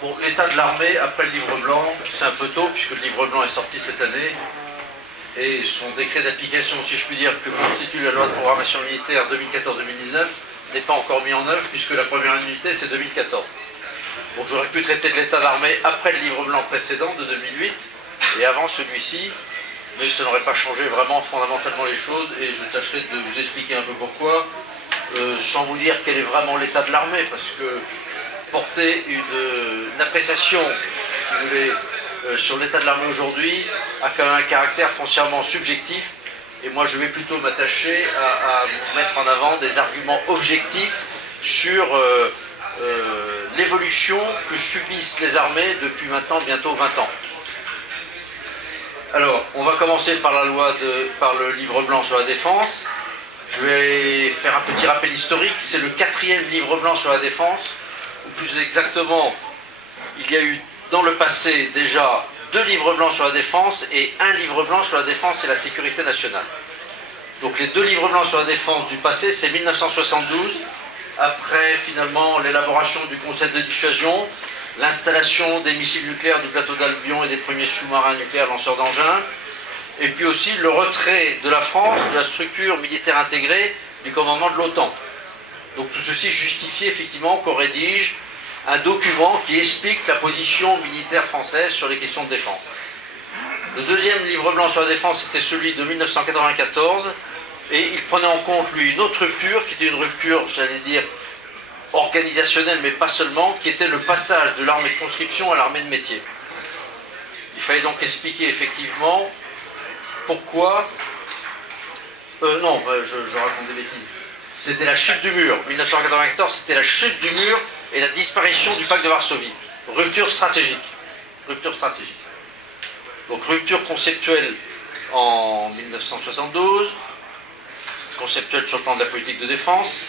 Bon, l'état de l'armée après le livre blanc, c'est un peu tôt puisque le livre blanc est sorti cette année et son décret d'application, si je puis dire, que constitue la loi de programmation militaire 2014-2019 n'est pas encore mis en œuvre puisque la première unité c'est 2014. Donc j'aurais pu traiter de l'état d'armée après le livre blanc précédent de 2008 et avant celui-ci, mais ça n'aurait pas changé vraiment fondamentalement les choses et je tâcherai de vous expliquer un peu pourquoi, sans vous dire quel est vraiment l'état de l'armée, parce que porter une appréciation, si vous voulez, sur l'état de l'armée aujourd'hui a quand même un caractère foncièrement subjectif et moi je vais plutôt m'attacher à vous mettre en avant des arguments objectifs sur l'évolution que subissent les armées depuis maintenant bientôt 20 ans. Alors, on va commencer par par le livre blanc sur la défense. Je vais faire un petit rappel historique, c'est le 4e livre blanc sur la défense. Ou plus exactement, il y a eu dans le passé déjà 2 livres blancs sur la défense et 1 livre blanc sur la défense et la sécurité nationale. Donc les 2 livres blancs sur la défense du passé, c'est 1972, après finalement l'élaboration du concept de dissuasion, l'installation des missiles nucléaires du plateau d'Albion et des premiers sous-marins nucléaires lanceurs d'engins, et puis aussi le retrait de la France de la structure militaire intégrée du commandement de l'OTAN. Donc tout ceci justifie effectivement qu'on rédige un document qui explique la position militaire française sur les questions de défense. Le 2e livre blanc sur la défense était celui de 1994 et il prenait en compte lui une autre rupture qui était une rupture, j'allais dire, organisationnelle mais pas seulement, qui était le passage de l'armée de conscription à l'armée de métier. Il fallait donc expliquer effectivement pourquoi... je raconte des bêtises. C'était la chute du mur. 1994, c'était la chute du mur et la disparition du pacte de Varsovie. Rupture stratégique. Rupture stratégique. Donc rupture conceptuelle en 1972, conceptuelle sur le plan de la politique de défense,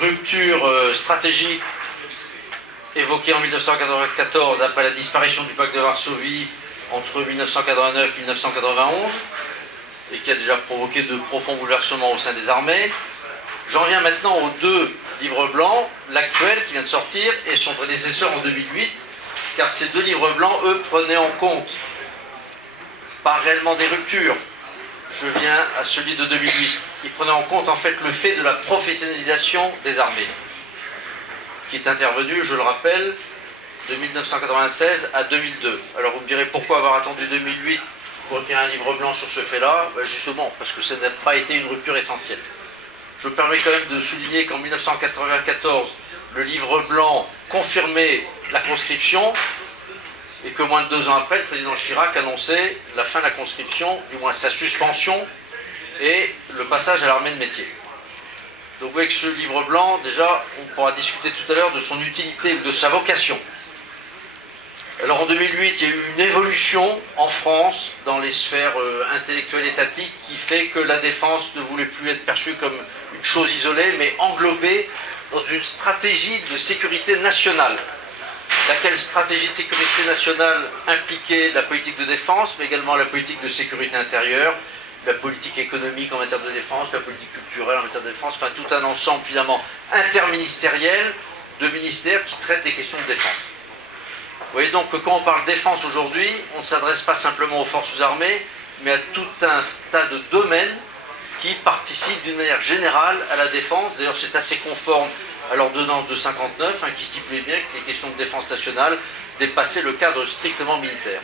rupture stratégique évoquée en 1994 après la disparition du pacte de Varsovie entre 1989 et 1991 et qui a déjà provoqué de profonds bouleversements au sein des armées. J'en viens maintenant aux 2 livres blancs, l'actuel qui vient de sortir et son prédécesseur en 2008, car ces 2 livres blancs, eux, prenaient en compte, pas réellement des ruptures, je viens à celui de 2008, ils prenaient en compte en fait le fait de la professionnalisation des armées, qui est intervenue, je le rappelle, de 1996 à 2002. Alors vous me direz pourquoi avoir attendu 2008 pour écrire un livre blanc sur ce fait-là? Justement, parce que ça n'a pas été une rupture essentielle. Je me permets quand même de souligner qu'en 1994, le livre blanc confirmait la conscription et que moins de 2 ans après, le président Chirac annonçait la fin de la conscription, du moins sa suspension et le passage à l'armée de métier. Donc vous voyez que ce livre blanc, déjà, on pourra discuter tout à l'heure de son utilité ou de sa vocation. Alors en 2008, il y a eu une évolution en France dans les sphères intellectuelles étatiques qui fait que la défense ne voulait plus être perçue comme une chose isolée, mais englobée dans une stratégie de sécurité nationale. Laquelle stratégie de sécurité nationale impliquait la politique de défense, mais également la politique de sécurité intérieure, la politique économique en matière de défense, la politique culturelle en matière de défense, enfin tout un ensemble finalement interministériel de ministères qui traitent des questions de défense. Vous voyez donc que quand on parle défense aujourd'hui, on ne s'adresse pas simplement aux forces armées, mais à tout un tas de domaines qui participent d'une manière générale à la défense. D'ailleurs, c'est assez conforme à l'ordonnance de 59, qui stipulait bien que les questions de défense nationale dépassaient le cadre strictement militaire.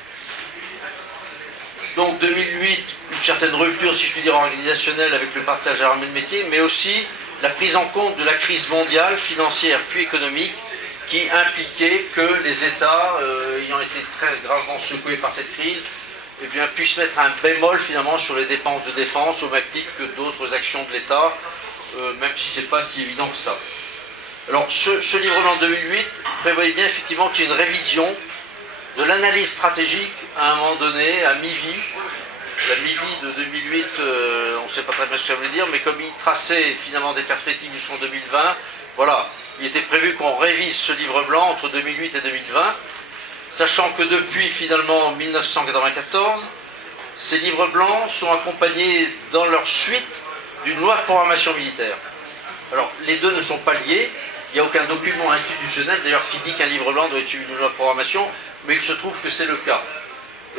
Donc 2008, une certaine rupture, si je puis dire, organisationnelle avec le passage à l'armée de métier, mais aussi la prise en compte de la crise mondiale, financière puis économique, qui impliquait que les États, ayant été très gravement secoués par cette crise, eh bien, puissent mettre un bémol finalement sur les dépenses de défense au même titre que d'autres actions de l'État, même si ce n'est pas si évident que ça. Alors ce livre blanc 2008 prévoyait bien effectivement qu'il y ait une révision de l'analyse stratégique à un moment donné, à mi-vie. La mi-vie de 2008, on ne sait pas très bien ce que ça voulait dire, mais comme il traçait finalement des perspectives jusqu'en 2020, voilà, il était prévu qu'on révise ce livre blanc entre 2008 et 2020, sachant que depuis finalement 1994, ces livres blancs sont accompagnés dans leur suite d'une loi de programmation militaire. Alors les deux ne sont pas liés, Il n'y a aucun document institutionnel, d'ailleurs, qui dit qu'un livre blanc doit être suivi d'une loi de programmation, mais il se trouve que c'est le cas.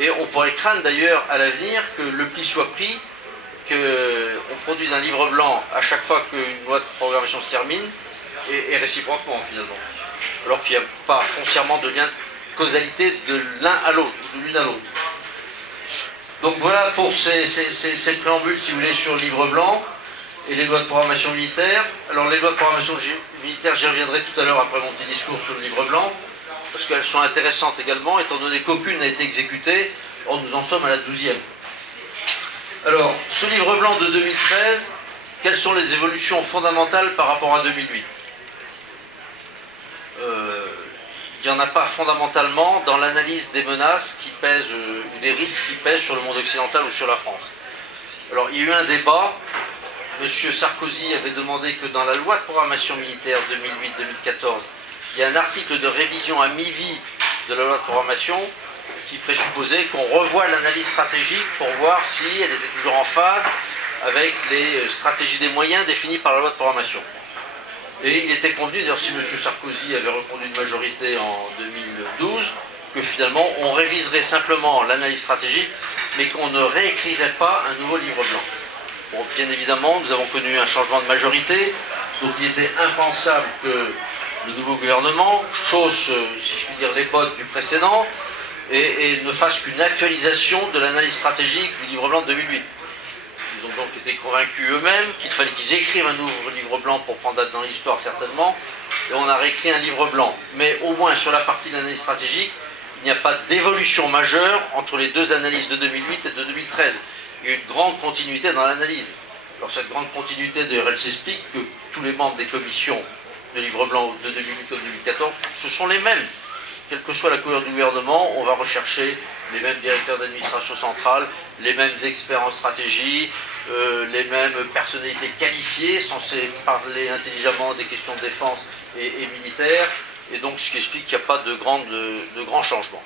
Et on pourrait craindre d'ailleurs à l'avenir que le pli soit pris, qu'on produise un livre blanc à chaque fois qu'une loi de programmation se termine, et réciproquement finalement. Alors qu'il n'y a pas foncièrement de lien de causalité de l'un à l'autre, de l'une à l'autre. Donc voilà pour ces préambules, si vous voulez, sur le livre blanc et les lois de programmation militaire. Alors les lois de programmation militaire, j'y reviendrai tout à l'heure après mon petit discours sur le livre blanc, parce qu'elles sont intéressantes également, étant donné qu'aucune n'a été exécutée. Or, nous en sommes à la 12e. Alors, ce livre blanc de 2013, quelles sont les évolutions fondamentales par rapport à 2008 ? Il n'y en a pas fondamentalement dans l'analyse des menaces qui pèsent, ou des risques qui pèsent sur le monde occidental ou sur la France. Alors, il y a eu un débat. M. Sarkozy avait demandé que dans la loi de programmation militaire 2008-2014, il y a un article de révision à mi-vie de la loi de programmation qui présupposait qu'on revoie l'analyse stratégique pour voir si elle était toujours en phase avec les stratégies des moyens définies par la loi de programmation. Et il était convenu, d'ailleurs si M. Sarkozy avait reconduit une majorité en 2012, que finalement on réviserait simplement l'analyse stratégique, mais qu'on ne réécrirait pas un nouveau livre blanc. Bon, bien évidemment, nous avons connu un changement de majorité, donc il était impensable que le nouveau gouvernement chausse, si je puis dire, les bottes du précédent et ne fasse qu'une actualisation de l'analyse stratégique du livre blanc de 2008. Ils ont donc été convaincus eux-mêmes qu'il fallait qu'ils écrivent un nouveau livre blanc pour prendre date dans l'histoire certainement, et on a réécrit un livre blanc. Mais au moins sur la partie de l'analyse stratégique, il n'y a pas d'évolution majeure entre les deux analyses de 2008 et de 2013. Il y a une grande continuité dans l'analyse. Alors cette grande continuité, d'ailleurs, elle s'explique que tous les membres des commissions de livre blanc de 2008 ou 2014, ce sont les mêmes. Quelle que soit la couleur du gouvernement, on va rechercher les mêmes directeurs d'administration centrale, les mêmes experts en stratégie, les mêmes personnalités qualifiées, censées parler intelligemment des questions de défense et militaires, et donc ce qui explique qu'il n'y a pas de grands changements.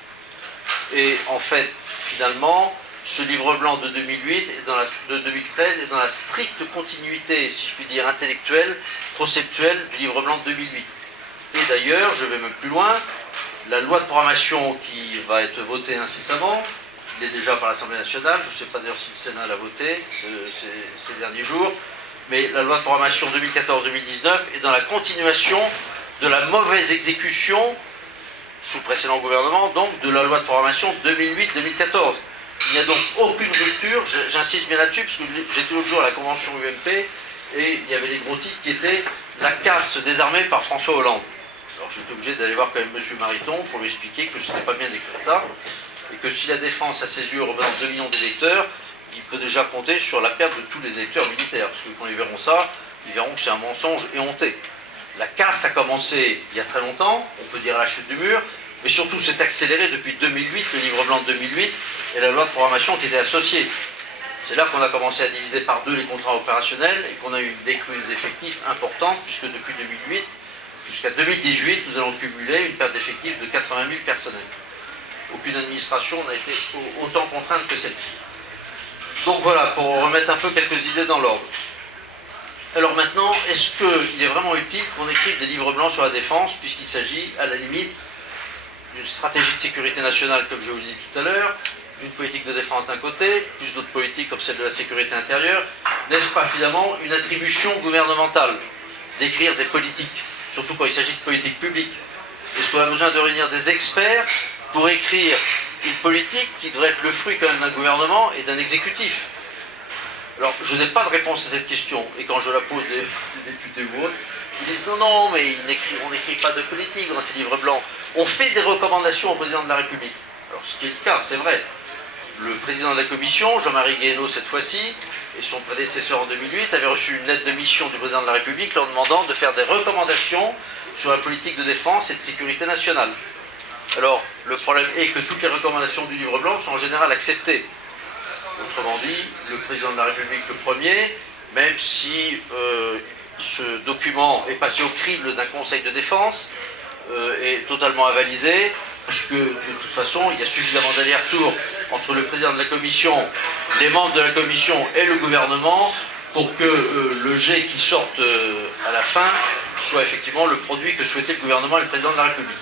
Et en fait, finalement, ce livre blanc de 2008 de 2013 est dans la stricte continuité, si je puis dire, intellectuelle, conceptuelle du livre blanc de 2008. Et d'ailleurs, je vais même plus loin, la loi de programmation qui va être votée incessamment, il est déjà par l'Assemblée nationale, je ne sais pas d'ailleurs si le Sénat l'a voté ces derniers jours, mais la loi de programmation 2014-2019 est dans la continuation de la mauvaise exécution, sous le précédent gouvernement, donc de la loi de programmation 2008-2014. Il n'y a donc aucune rupture, j'insiste bien là-dessus, parce que j'étais l'autre jour à la convention UMP, et il y avait des gros titres qui étaient « La casse des armées par François Hollande ». Alors j'étais obligé d'aller voir quand même M. Mariton pour lui expliquer que ce n'était pas bien d'écrire ça, et que si la défense à ses yeux représente 2 millions d'électeurs, il peut déjà compter sur la perte de tous les électeurs militaires, parce que quand ils verront ça, ils verront que c'est un mensonge éhonté. La casse a commencé il y a très longtemps, on peut dire à la chute du mur, mais surtout c'est accéléré depuis 2008, le livre blanc de 2008, et la loi de programmation qui était associée. C'est là qu'on a commencé à diviser par 2 les contrats opérationnels, et qu'on a eu une décrue des effectifs importante, puisque depuis 2008, jusqu'à 2018, nous allons cumuler une perte d'effectifs de 80 000 personnels. Aucune administration n'a été autant contrainte que celle-ci. Donc voilà, pour remettre un peu quelques idées dans l'ordre. Alors maintenant, est-ce qu'il est vraiment utile qu'on écrive des livres blancs sur la défense, puisqu'il s'agit, à la limite, d'une stratégie de sécurité nationale, comme je vous l'ai dit tout à l'heure, d'une politique de défense d'un côté, plus d'autres politiques comme celle de la sécurité intérieure, n'est-ce pas finalement une attribution gouvernementale d'écrire des politiques, surtout quand il s'agit de politique publique? Est-ce qu'on a besoin de réunir des experts pour écrire une politique qui devrait être le fruit quand même d'un gouvernement et d'un exécutif? Alors, je n'ai pas de réponse à cette question, et quand je la pose des députés ou autres, ils disent non, mais on n'écrit pas de politique dans ces livres blancs. On fait des recommandations au président de la République. Alors, ce qui est le cas, c'est vrai. Le président de la commission, Jean-Marie Guéhenno cette fois-ci, et son prédécesseur en 2008, avait reçu une lettre de mission du président de la République leur demandant de faire des recommandations sur la politique de défense et de sécurité nationale. Alors, le problème est que toutes les recommandations du livre blanc sont en général acceptées. Autrement dit, le président de la République le premier, même si ce document est passé au crible d'un conseil de défense, est totalement avalisé, parce que de toute façon, il y a suffisamment d'allers-retours entre le président de la commission, les membres de la commission et le gouvernement pour que le jet qui sorte à la fin soit effectivement le produit que souhaitait le gouvernement et le président de la République.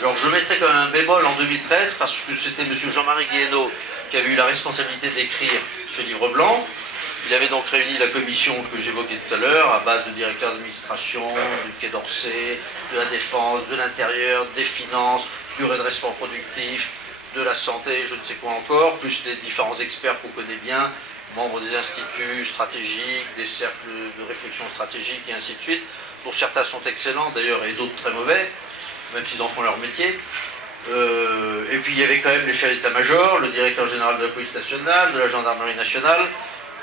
Alors je mettrai quand même un bémol en 2013 parce que c'était M. Jean-Marie Guéhenno qui avait eu la responsabilité d'écrire ce livre blanc. Il avait donc réuni la commission que j'évoquais tout à l'heure, à base de directeurs d'administration, du Quai d'Orsay, de la Défense, de l'Intérieur, des Finances, du redressement productif, de la santé, je ne sais quoi encore, plus les différents experts qu'on connaît bien, membres des instituts stratégiques, des cercles de réflexion stratégique et ainsi de suite, dont certains sont excellents d'ailleurs et d'autres très mauvais, même s'ils en font leur métier. Et puis il y avait quand même les chefs d'état-major, le directeur général de la police nationale, de la gendarmerie nationale,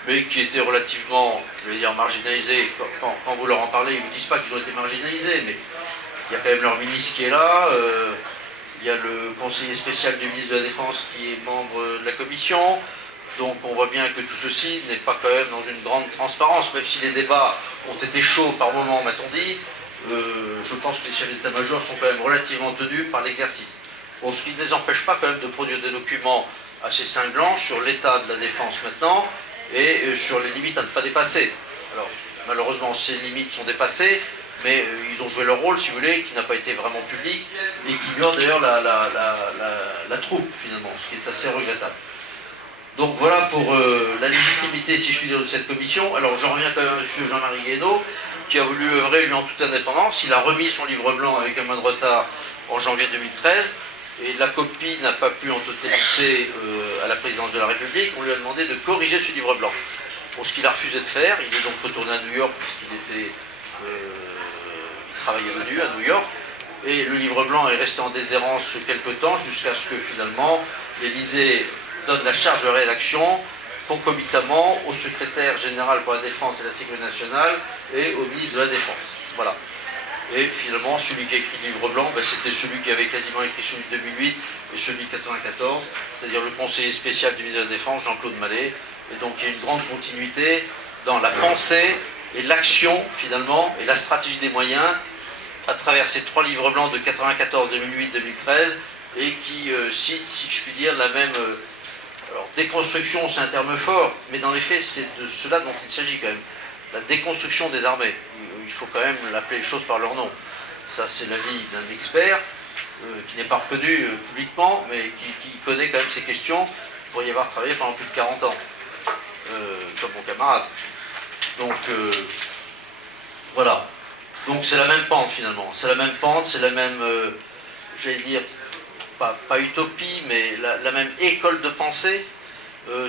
mais qui étaient relativement, je vais dire, marginalisés. Quand vous leur en parlez, ils ne vous disent pas qu'ils ont été marginalisés, mais il y a quand même leur ministre qui est là, il y a le conseiller spécial du ministre de la Défense qui est membre de la commission, donc on voit bien que tout ceci n'est pas quand même dans une grande transparence, même si les débats ont été chauds par moments, m'a-t-on dit, je pense que les chefs d'état-major sont quand même relativement tenus par l'exercice. Bon, ce qui ne les empêche pas quand même de produire des documents assez cinglants sur l'état de la défense maintenant, et sur les limites à ne pas dépasser. Alors, malheureusement, ces limites sont dépassées, mais ils ont joué leur rôle, si vous voulez, qui n'a pas été vraiment public, et qui ignore d'ailleurs la troupe, finalement, ce qui est assez regrettable. Donc voilà pour la légitimité, si je puis dire, de cette commission. Alors j'en reviens quand même à M. Jean-Marie Guéhenno, qui a voulu œuvrer, lui, en toute indépendance. Il a remis son livre blanc avec un mois de retard en janvier 2013, et la copie n'a pas pu en totalité à la présidence de la République. On lui a demandé de corriger ce livre blanc. Pour ce qu'il a refusé de faire, il est donc retourné à New York, puisqu'il travaillait venu à New York, et le livre blanc est resté en déshérence quelque temps, jusqu'à ce que finalement l'Élysée donne la charge de rédaction concomitamment au secrétaire général pour la Défense et la Sécurité nationale et au ministre de la Défense. Voilà. Et finalement, celui qui a écrit le livre blanc, c'était celui qui avait quasiment écrit celui de 2008 et celui de 1994, c'est-à-dire le conseiller spécial du ministre de la Défense, Jean-Claude Mallet. Et donc il y a une grande continuité dans la pensée et l'action, finalement, et la stratégie des moyens à travers ces trois livres blancs de 1994, 2008, 2013, et qui citent, si je puis dire, la même... alors, déconstruction, c'est un terme fort, mais dans les faits, c'est de cela dont il s'agit quand même. La déconstruction des armées. Il faut quand même l'appeler les choses par leur nom. Ça, c'est l'avis d'un expert qui n'est pas reconnu publiquement, mais qui connaît quand même ces questions. Il pourrait y avoir travaillé pendant plus de 40 ans, comme mon camarade. Donc, voilà. Donc, c'est la même pente, finalement. C'est la même pente, c'est la même, j'allais dire, pas utopie, mais la même école de pensée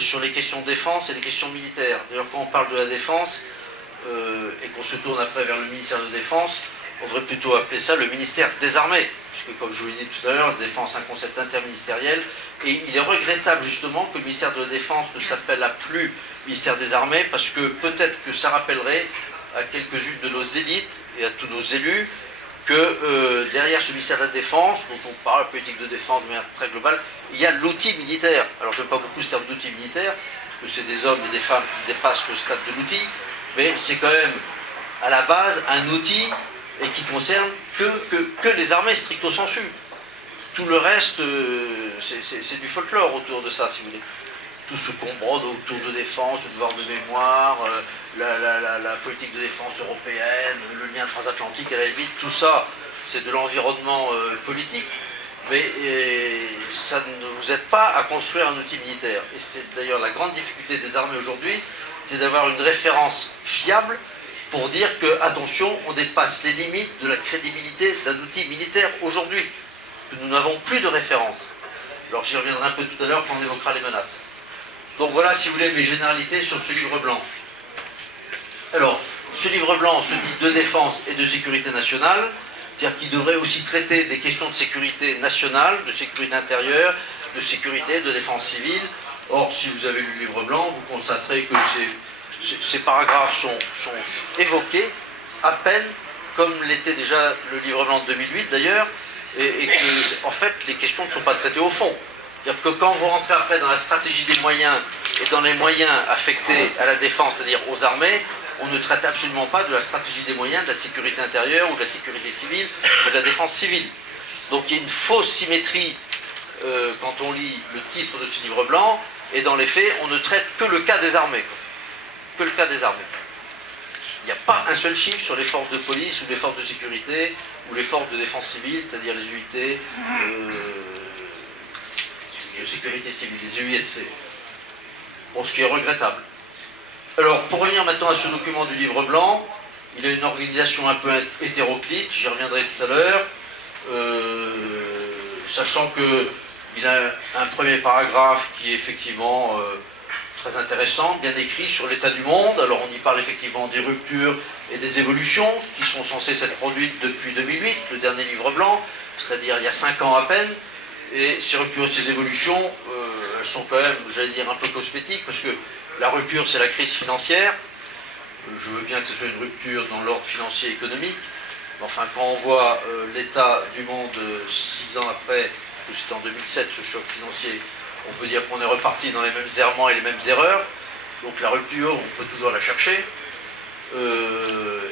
sur les questions de défense et les questions militaires. D'ailleurs, quand on parle de la défense, et qu'on se tourne après vers le ministère de la Défense, on devrait plutôt appeler ça le ministère des Armées, puisque comme je vous l'ai dit tout à l'heure, la défense est un concept interministériel, et il est regrettable justement que le ministère de la Défense ne s'appelle plus ministère des Armées, parce que peut-être que ça rappellerait à quelques-unes de nos élites et à tous nos élus que derrière ce ministère de la Défense, dont on parle de politique de défense de manière très globale, il y a l'outil militaire. Alors je n'aime pas beaucoup ce terme d'outil militaire, parce que c'est des hommes et des femmes qui dépassent le stade de l'outil, mais c'est quand même à la base un outil et qui concerne que les armées stricto sensu. Tout le reste, c'est du folklore autour de ça, si vous voulez. Tout ce qu'on brode autour de défense, le devoir de mémoire, la politique de défense européenne, le lien transatlantique, à la limite, tout ça, c'est de l'environnement politique, mais ça ne vous aide pas à construire un outil militaire. Et c'est d'ailleurs la grande difficulté des armées aujourd'hui, c'est d'avoir une référence fiable pour dire que, attention, on dépasse les limites de la crédibilité d'un outil militaire aujourd'hui, que nous n'avons plus de référence. Alors j'y reviendrai un peu tout à l'heure quand on évoquera les menaces. Donc voilà, si vous voulez, mes généralités sur ce livre blanc. Alors, ce livre blanc se dit de défense et de sécurité nationale, c'est-à-dire qu'il devrait aussi traiter des questions de sécurité nationale, de sécurité intérieure, de sécurité, de défense civile. Or, si vous avez lu le livre blanc, vous constaterez que ces paragraphes sont évoqués à peine, comme l'était déjà le livre blanc de 2008 d'ailleurs, et que, en fait, les questions ne sont pas traitées au fond. C'est-à-dire que quand vous rentrez après dans la stratégie des moyens et dans les moyens affectés à la défense, c'est-à-dire aux armées, on ne traite absolument pas de la stratégie des moyens, de la sécurité intérieure ou de la sécurité civile ou de la défense civile. Donc il y a une fausse symétrie quand on lit le titre de ce livre blanc, et dans les faits, on ne traite que le cas des armées. Que le cas des armées. n'y a pas un seul chiffre sur les forces de police ou les forces de sécurité ou les forces de défense civile, c'est-à-dire les unités de sécurité civile, les UISC. Bon, ce qui est regrettable. Alors, pour revenir maintenant à ce document du livre blanc, il a une organisation un peu hétéroclite, j'y reviendrai tout à l'heure, sachant qu'il a un premier paragraphe qui est effectivement très intéressant, bien écrit sur l'état du monde. Alors on y parle effectivement des ruptures et des évolutions qui sont censées s'être produites depuis 2008, le dernier livre blanc, c'est-à-dire il y a 5 ans à peine. Et ces ruptures et ces évolutions, elles sont quand même, j'allais dire, un peu cosmétiques, parce que la rupture, c'est la crise financière. Je veux bien que ce soit une rupture dans l'ordre financier et économique. Mais enfin, quand on voit l'état du monde 6 ans après, que c'était en 2007, ce choc financier, on peut dire qu'on est reparti dans les mêmes errements et les mêmes erreurs. Donc la rupture, on peut toujours la chercher.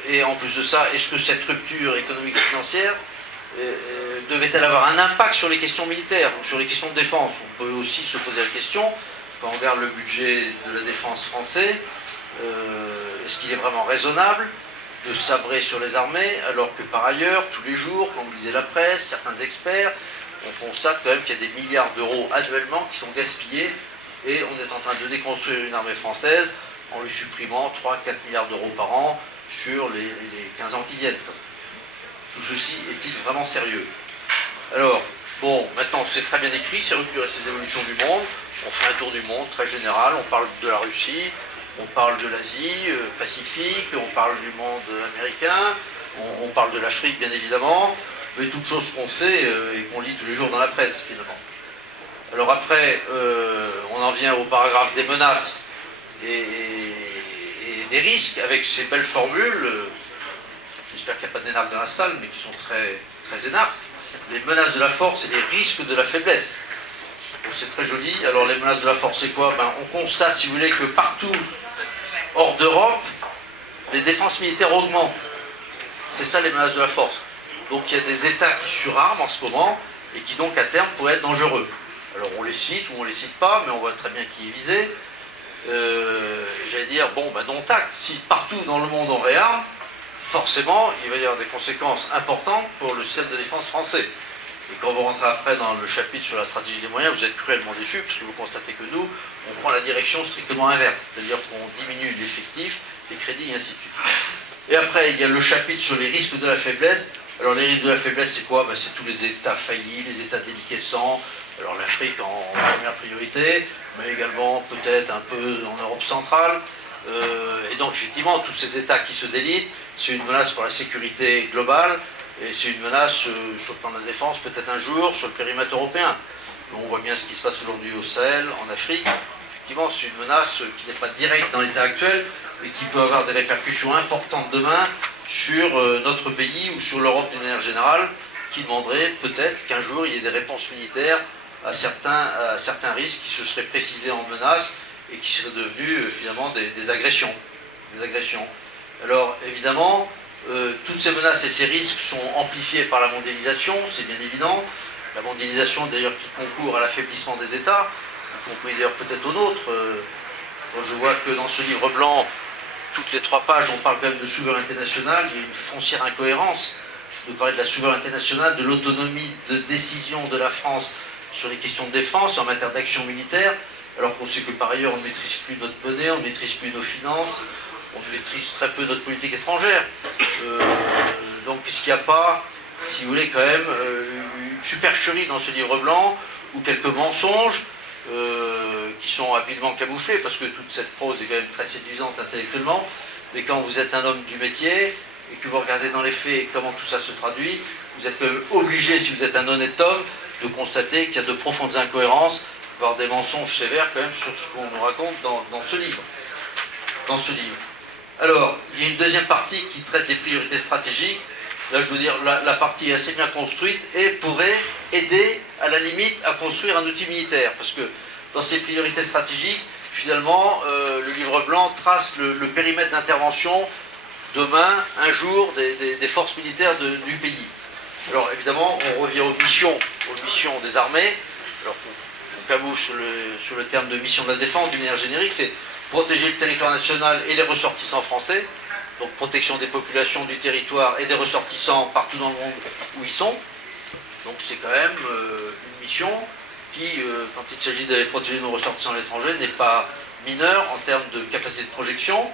Et en plus de ça, est-ce que cette rupture économique et financière devait-elle avoir un impact sur les questions militaires ou sur les questions de défense? On peut aussi se poser la question, quand on regarde le budget de la défense français, est-ce qu'il est vraiment raisonnable de sabrer sur les armées, alors que par ailleurs, tous les jours, quand vous lisez la presse, certains experts, on constate quand même qu'il y a des milliards d'euros annuellement qui sont gaspillés, et on est en train de déconstruire une armée française en lui supprimant 3-4 milliards d'euros par an sur les 15 ans qui viennent. Tout ceci est-il vraiment sérieux? Alors, bon, maintenant c'est très bien écrit, ces ruptures et ces évolutions du monde. On fait un tour du monde très général, on parle de la Russie, on parle de l'Asie, Pacifique, on parle du monde américain, on parle de l'Afrique bien évidemment, mais toutes choses qu'on sait et qu'on lit tous les jours dans la presse finalement. Alors après, on en vient au paragraphe des menaces et des risques avec ces belles formules. J'espère qu'il n'y a pas d'énarques dans la salle, mais qui sont très, très énarques. Les menaces de la force et les risques de la faiblesse. Bon, c'est très joli. Alors les menaces de la force, c'est quoi? On constate, si vous voulez, que partout, hors d'Europe, les dépenses militaires augmentent. C'est ça les menaces de la force. Donc il y a des États qui surarment en ce moment, et qui donc à terme pourraient être dangereux. Alors on les cite ou on ne les cite pas, mais on voit très bien qui est visé. J'allais dire, bon, dont acte. Si partout dans le monde on réarme, forcément, il va y avoir des conséquences importantes pour le système de défense français. Et quand vous rentrez après dans le chapitre sur la stratégie des moyens, vous êtes cruellement déçus, parce que vous constatez que nous, on prend la direction strictement inverse. C'est-à-dire qu'on diminue l'effectif, les crédits, et ainsi de suite. Et après, il y a le chapitre sur les risques de la faiblesse. Alors les risques de la faiblesse, c'est quoi? C'est tous les États faillis, les États déliquescents. Alors l'Afrique en première priorité, mais également peut-être un peu en Europe centrale. Et donc effectivement, tous ces États qui se délitent, c'est une menace pour la sécurité globale, et c'est une menace sur le plan de la défense, peut-être un jour, sur le périmètre européen. On voit bien ce qui se passe aujourd'hui au Sahel, en Afrique. Effectivement, c'est une menace qui n'est pas directe dans l'état actuel, mais qui peut avoir des répercussions importantes demain sur notre pays ou sur l'Europe d'une manière générale, qui demanderait peut-être qu'un jour il y ait des réponses militaires à certains risques qui se seraient précisés en menaces et qui seraient devenus finalement des agressions. Alors évidemment, toutes ces menaces et ces risques sont amplifiés par la mondialisation, c'est bien évident. La mondialisation d'ailleurs qui concourt à l'affaiblissement des États, y compris d'ailleurs peut-être au nôtre. Je vois que dans ce livre blanc, toutes les 3 pages, on parle quand même de souveraineté nationale. Il y a une foncière incohérence de parler de la souveraineté nationale, de l'autonomie de décision de la France sur les questions de défense en matière d'action militaire, alors qu'on sait que par ailleurs on ne maîtrise plus notre monnaie, on ne maîtrise plus nos finances, on maîtrise très peu notre politique étrangère. Donc est-ce qu'il n'y a pas, si vous voulez, quand même une supercherie dans ce livre blanc, ou quelques mensonges qui sont habilement camouflés, parce que toute cette prose est quand même très séduisante intellectuellement, mais quand vous êtes un homme du métier, et que vous regardez dans les faits comment tout ça se traduit, vous êtes quand même obligé, si vous êtes un honnête homme, de constater qu'il y a de profondes incohérences, voire des mensonges sévères quand même sur ce qu'on nous raconte dans ce livre. Alors, il y a une deuxième partie qui traite des priorités stratégiques. Là, je veux dire, la partie est assez bien construite et pourrait aider, à la limite, à construire un outil militaire. Parce que dans ces priorités stratégiques, finalement, le livre blanc trace le périmètre d'intervention demain, un jour, des forces militaires du pays. Alors, évidemment, on revient aux missions des armées. Alors, on camoufle sur le terme de mission de la défense, d'une manière générique, c'est protéger le territoire national et les ressortissants français. donc protection des populations, du territoire et des ressortissants partout dans le monde où ils sont. Donc c'est quand même une mission qui, quand il s'agit d'aller protéger nos ressortissants à l'étranger, n'est pas mineure en termes de capacité de projection.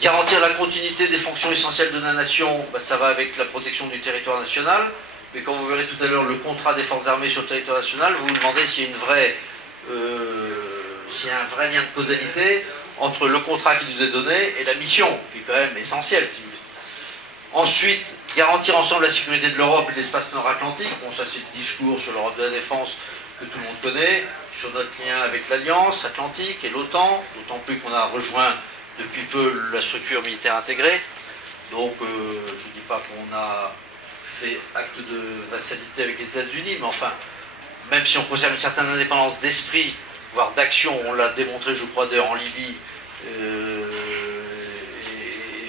Garantir la continuité des fonctions essentielles de la nation, ça va avec la protection du territoire national. Mais quand vous verrez tout à l'heure le contrat des forces armées sur le territoire national, vous vous demandez s'il y a un vrai lien de causalité entre le contrat qui nous est donné et la mission, qui est quand même essentielle, si vous voulez. Ensuite, garantir ensemble la sécurité de l'Europe et de l'espace nord-atlantique. Bon, ça c'est le discours sur l'Europe de la défense que tout le monde connaît, sur notre lien avec l'Alliance Atlantique et l'OTAN, d'autant plus qu'on a rejoint depuis peu la structure militaire intégrée. Donc, je ne dis pas qu'on a fait acte de vassalité avec les États-Unis, mais enfin, même si on conserve une certaine indépendance d'esprit, voire d'action, on l'a démontré, je crois, d'ailleurs en Libye, et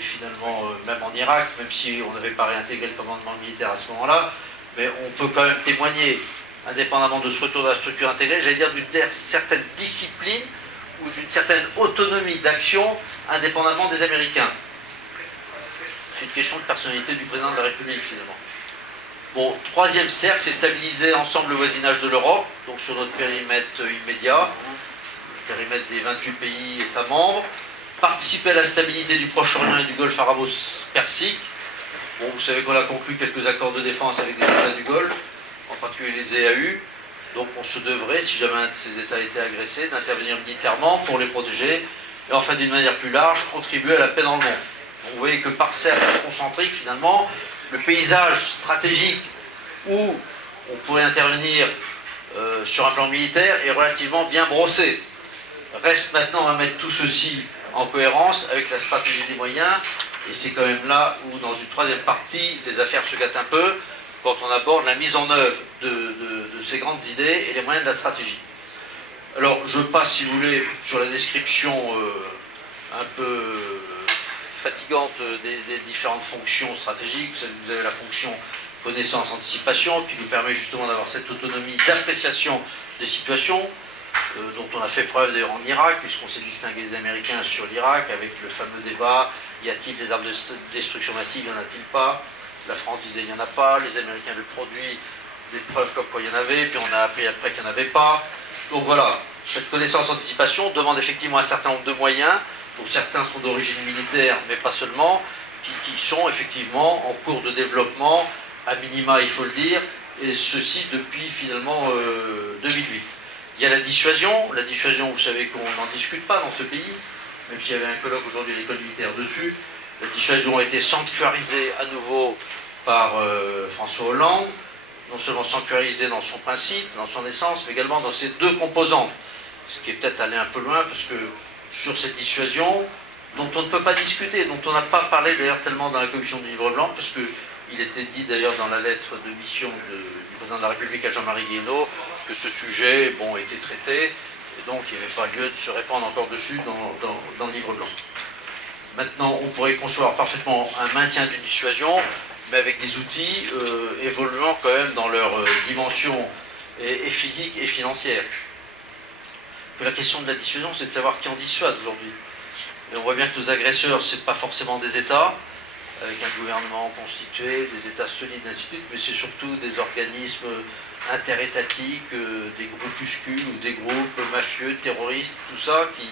finalement même en Irak, même si on n'avait pas réintégré le commandement militaire à ce moment-là, mais on peut quand même témoigner, indépendamment de ce retour de la structure intégrée, j'allais dire d'une certaine discipline ou d'une certaine autonomie d'action, indépendamment des Américains. C'est une question de personnalité du président de la République, finalement. Bon, troisième cercle, c'est stabiliser ensemble le voisinage de l'Europe, donc sur notre périmètre immédiat, le périmètre des 28 pays États membres, participer à la stabilité du Proche-Orient et du Golfe arabo-persique. Bon, vous savez qu'on a conclu quelques accords de défense avec des États du Golfe, en particulier les EAU, donc on se devrait, si jamais un de ces États était agressé, d'intervenir militairement pour les protéger, et enfin d'une manière plus large, contribuer à la paix dans le monde. Donc, vous voyez que par cercle concentrique, finalement, le paysage stratégique où on pourrait intervenir sur un plan militaire est relativement bien brossé. Reste maintenant à mettre tout ceci en cohérence avec la stratégie des moyens, et c'est quand même là où, dans une troisième partie, les affaires se gâtent un peu, quand on aborde la mise en œuvre de ces grandes idées et les moyens de la stratégie. Alors, je passe, si vous voulez, sur la description un peu fatigante des différentes fonctions stratégiques. Vous avez la fonction connaissance-anticipation qui nous permet justement d'avoir cette autonomie d'appréciation des situations, dont on a fait preuve d'ailleurs en Irak, puisqu'on s'est distingué des Américains sur l'Irak avec le fameux débat, y a-t-il des armes de destruction massive, y en a-t-il pas? La France disait il n'y en a pas, les Américains avaient produit des preuves comme quoi il y en avait, puis on a appris après qu'il n'y en avait pas. Donc voilà, cette connaissance-anticipation demande effectivement un certain nombre de moyens, dont certains sont d'origine militaire, mais pas seulement, qui sont effectivement en cours de développement, à minima il faut le dire, et ceci depuis finalement 2008. Il y a la dissuasion, vous savez qu'on n'en discute pas dans ce pays, même s'il y avait un colloque aujourd'hui à l'école militaire dessus. La dissuasion a été sanctuarisée à nouveau par François Hollande, non seulement sanctuarisée dans son principe, dans son essence, mais également dans ses deux composantes. Ce qui est peut-être aller un peu loin, parce que sur cette dissuasion, dont on ne peut pas discuter, dont on n'a pas parlé d'ailleurs tellement dans la commission du Livre Blanc, parce qu'il était dit d'ailleurs dans la lettre de mission du président de la République à Jean-Marie Guéhenno, que ce sujet était traité, et donc il n'y avait pas lieu de se répandre encore dessus dans le Livre Blanc. Maintenant, on pourrait concevoir parfaitement un maintien d'une dissuasion, mais avec des outils évoluant quand même dans leur dimension et physique et financière. La question de la dissuasion, c'est de savoir qui en dissuade aujourd'hui. Et on voit bien que nos agresseurs, ce n'est pas forcément des États, avec un gouvernement constitué, des États solides, ainsi de suite, mais c'est surtout des organismes interétatiques, des groupuscules ou des groupes mafieux, terroristes, tout ça, qui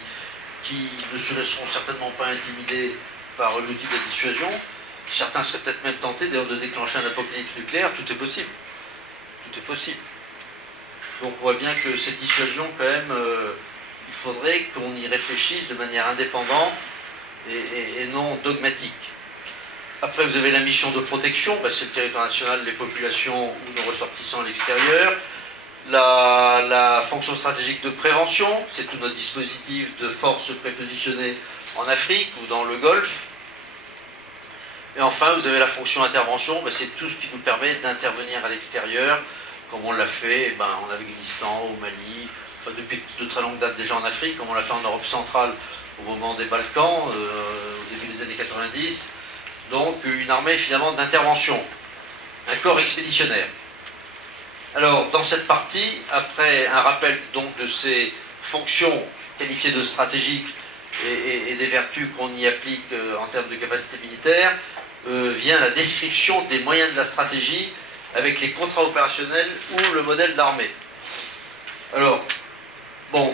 ne se laisseront certainement pas intimider par l'outil de la dissuasion. Certains seraient peut-être même tentés d'ailleurs de déclencher un apocalypse nucléaire, tout est possible. Tout est possible. Donc on voit bien que cette dissuasion, quand même, il faudrait qu'on y réfléchisse de manière indépendante et non dogmatique. Après, vous avez la mission de protection, c'est le territoire national, les populations ou nos ressortissants à l'extérieur. La fonction stratégique de prévention, c'est tout notre dispositif de forces prépositionnées en Afrique ou dans le Golfe. Et enfin, vous avez la fonction intervention, c'est tout ce qui nous permet d'intervenir à l'extérieur, comme on l'a fait en Afghanistan, au Mali, depuis de très longue date déjà en Afrique, comme on l'a fait en Europe centrale au moment des Balkans, au début des années 90. Donc une armée finalement d'intervention, un corps expéditionnaire. Alors dans cette partie, après un rappel donc de ces fonctions qualifiées de stratégiques et des vertus qu'on y applique en termes de capacité militaire, vient la description des moyens de la stratégie avec les contrats opérationnels ou le modèle d'armée. Alors, bon,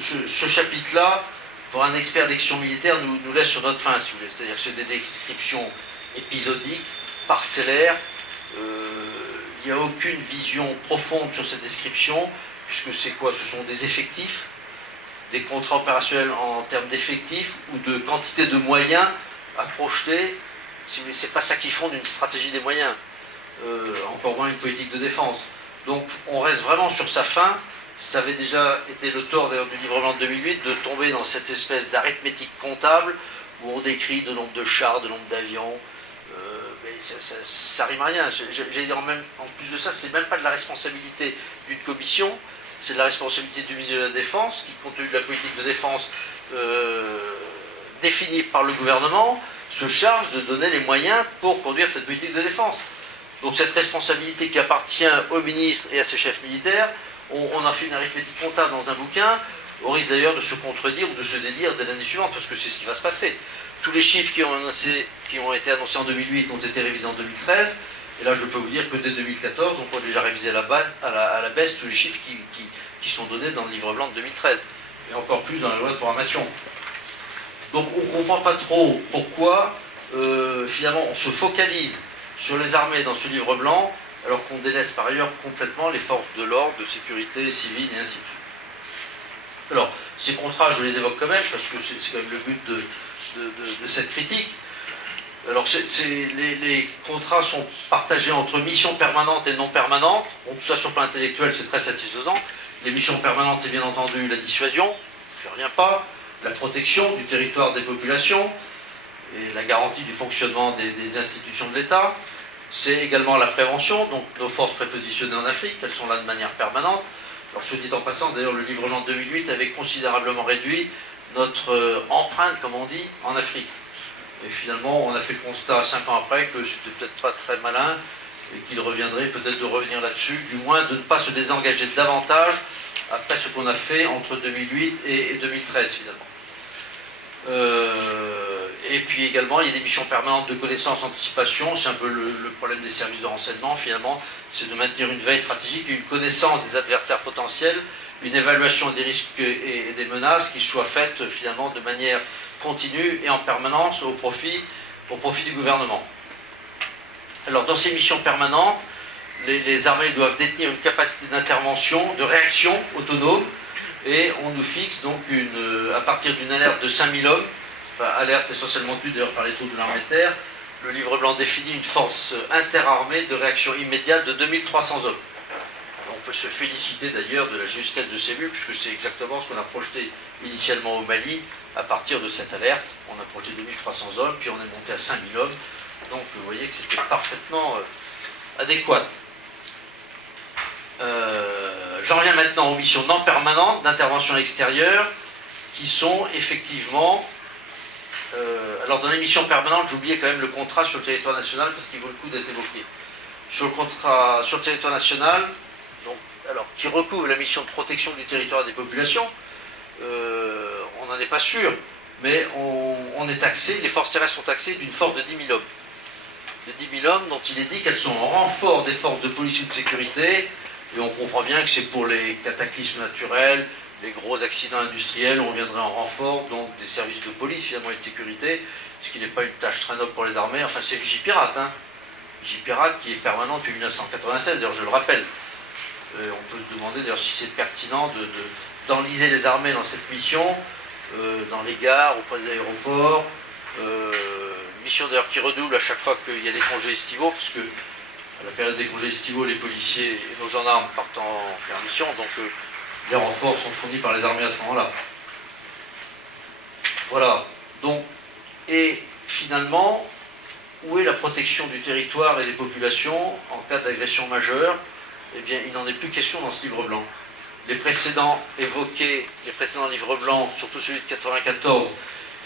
ce chapitre-là, pour un expert d'action militaire, nous laisse sur notre faim, si vous voulez. C'est-à-dire que c'est des descriptions épisodiques, parcellaires. Il n'y a aucune vision profonde sur cette description, puisque c'est quoi? Ce sont des effectifs, des contrats opérationnels en termes d'effectifs ou de quantité de moyens à projeter. C'est pas ça qui fonde une stratégie des moyens, encore moins une politique de défense. Donc on reste vraiment sur sa fin. Ça avait déjà été le tort d'ailleurs du livre blanc de 2008 de tomber dans cette espèce d'arithmétique comptable où on décrit le nombre de chars, le nombre d'avions. Mais ça rime à rien. En plus de ça, c'est même pas de la responsabilité d'une commission, c'est de la responsabilité du ministre de la Défense qui, compte tenu de la politique de défense définie par le gouvernement, se charge de donner les moyens pour conduire cette politique de défense. Donc cette responsabilité qui appartient au ministre et à ses chefs militaires, on a fait une arithmétique comptable dans un bouquin, au risque d'ailleurs de se contredire ou de se dédire dès l'année suivante, parce que c'est ce qui va se passer. Tous les chiffres qui ont été annoncés en 2008 ont été révisés en 2013, et là je peux vous dire que dès 2014, on peut déjà réviser à la baisse tous les chiffres qui sont donnés dans le livre blanc de 2013, et encore plus dans la loi de programmation. Donc on ne comprend pas trop pourquoi finalement on se focalise sur les armées dans ce livre blanc, alors qu'on délaisse par ailleurs complètement les forces de l'ordre, de sécurité civile et ainsi de suite. Alors, ces contrats, je les évoque quand même, parce que c'est quand même le but de cette critique. Alors, les contrats sont partagés entre missions permanentes et non permanentes. Bon, tout ça sur le plan intellectuel, c'est très satisfaisant. Les missions permanentes, c'est bien entendu la dissuasion, je ne reviens pas, la protection du territoire des populations, et la garantie du fonctionnement des institutions de l'État. C'est également la prévention, donc nos forces prépositionnées en Afrique, elles sont là de manière permanente. Alors, ce dit en passant, d'ailleurs, le livre blanc de 2008 avait considérablement réduit notre empreinte, comme on dit, en Afrique. Et finalement, on a fait le constat 5 ans après que c'était peut-être pas très malin et qu'il reviendrait peut-être de revenir là-dessus, du moins de ne pas se désengager davantage après ce qu'on a fait entre 2008 et 2013 finalement. Et puis également, il y a des missions permanentes de connaissance anticipation. C'est un peu le problème des services de renseignement, finalement. C'est de maintenir une veille stratégique, une connaissance des adversaires potentiels, une évaluation des risques et des menaces qui soit faite, finalement, de manière continue et en permanence au profit du gouvernement. Alors, dans ces missions permanentes, les armées doivent détenir une capacité d'intervention, de réaction autonome, et on nous fixe donc à partir d'une alerte de 5000 hommes, enfin, alerte essentiellement tue d'ailleurs par les troupes de l'armée de terre, le livre blanc définit une force interarmée de réaction immédiate de 2300 hommes. On peut se féliciter d'ailleurs de la justesse de ces buts, puisque c'est exactement ce qu'on a projeté initialement au Mali. À partir de cette alerte, on a projeté 2300 hommes, puis on est monté à 5000 hommes. Donc vous voyez que c'était parfaitement adéquat. J'en reviens maintenant aux missions non permanentes d'intervention extérieure, qui sont effectivement... alors dans les missions permanentes, j'oubliais quand même le contrat sur le territoire national, parce qu'il vaut le coup d'être évoqué. Sur le contrat sur le territoire national, donc, alors, qui recouvre la mission de protection du territoire et des populations, on n'en est pas sûr, mais on est taxé, les forces terrestres sont taxées d'une force de 10 000 hommes. De 10 000 hommes dont il est dit qu'elles sont en renfort des forces de police ou de sécurité, et on comprend bien que c'est pour les cataclysmes naturels, les gros accidents industriels, on viendrait en renfort, donc des services de police finalement et de sécurité, ce qui n'est pas une tâche très noble pour les armées, enfin c'est Vigipirate, hein. Vigipirate qui est permanent depuis 1996, d'ailleurs je le rappelle. On peut se demander d'ailleurs si c'est pertinent d'enliser les armées dans cette mission, dans les gares, auprès des aéroports, mission d'ailleurs qui redouble à chaque fois qu'il y a des congés estivaux, parce que à la période des congés estivaux, les policiers et nos gendarmes partent en permission, donc les renforts sont fournis par les armées à ce moment-là. Voilà. Donc, et finalement, où est la protection du territoire et des populations en cas d'agression majeure? Eh bien, il n'en est plus question dans ce livre blanc. Les précédents livres blancs, surtout celui de 94,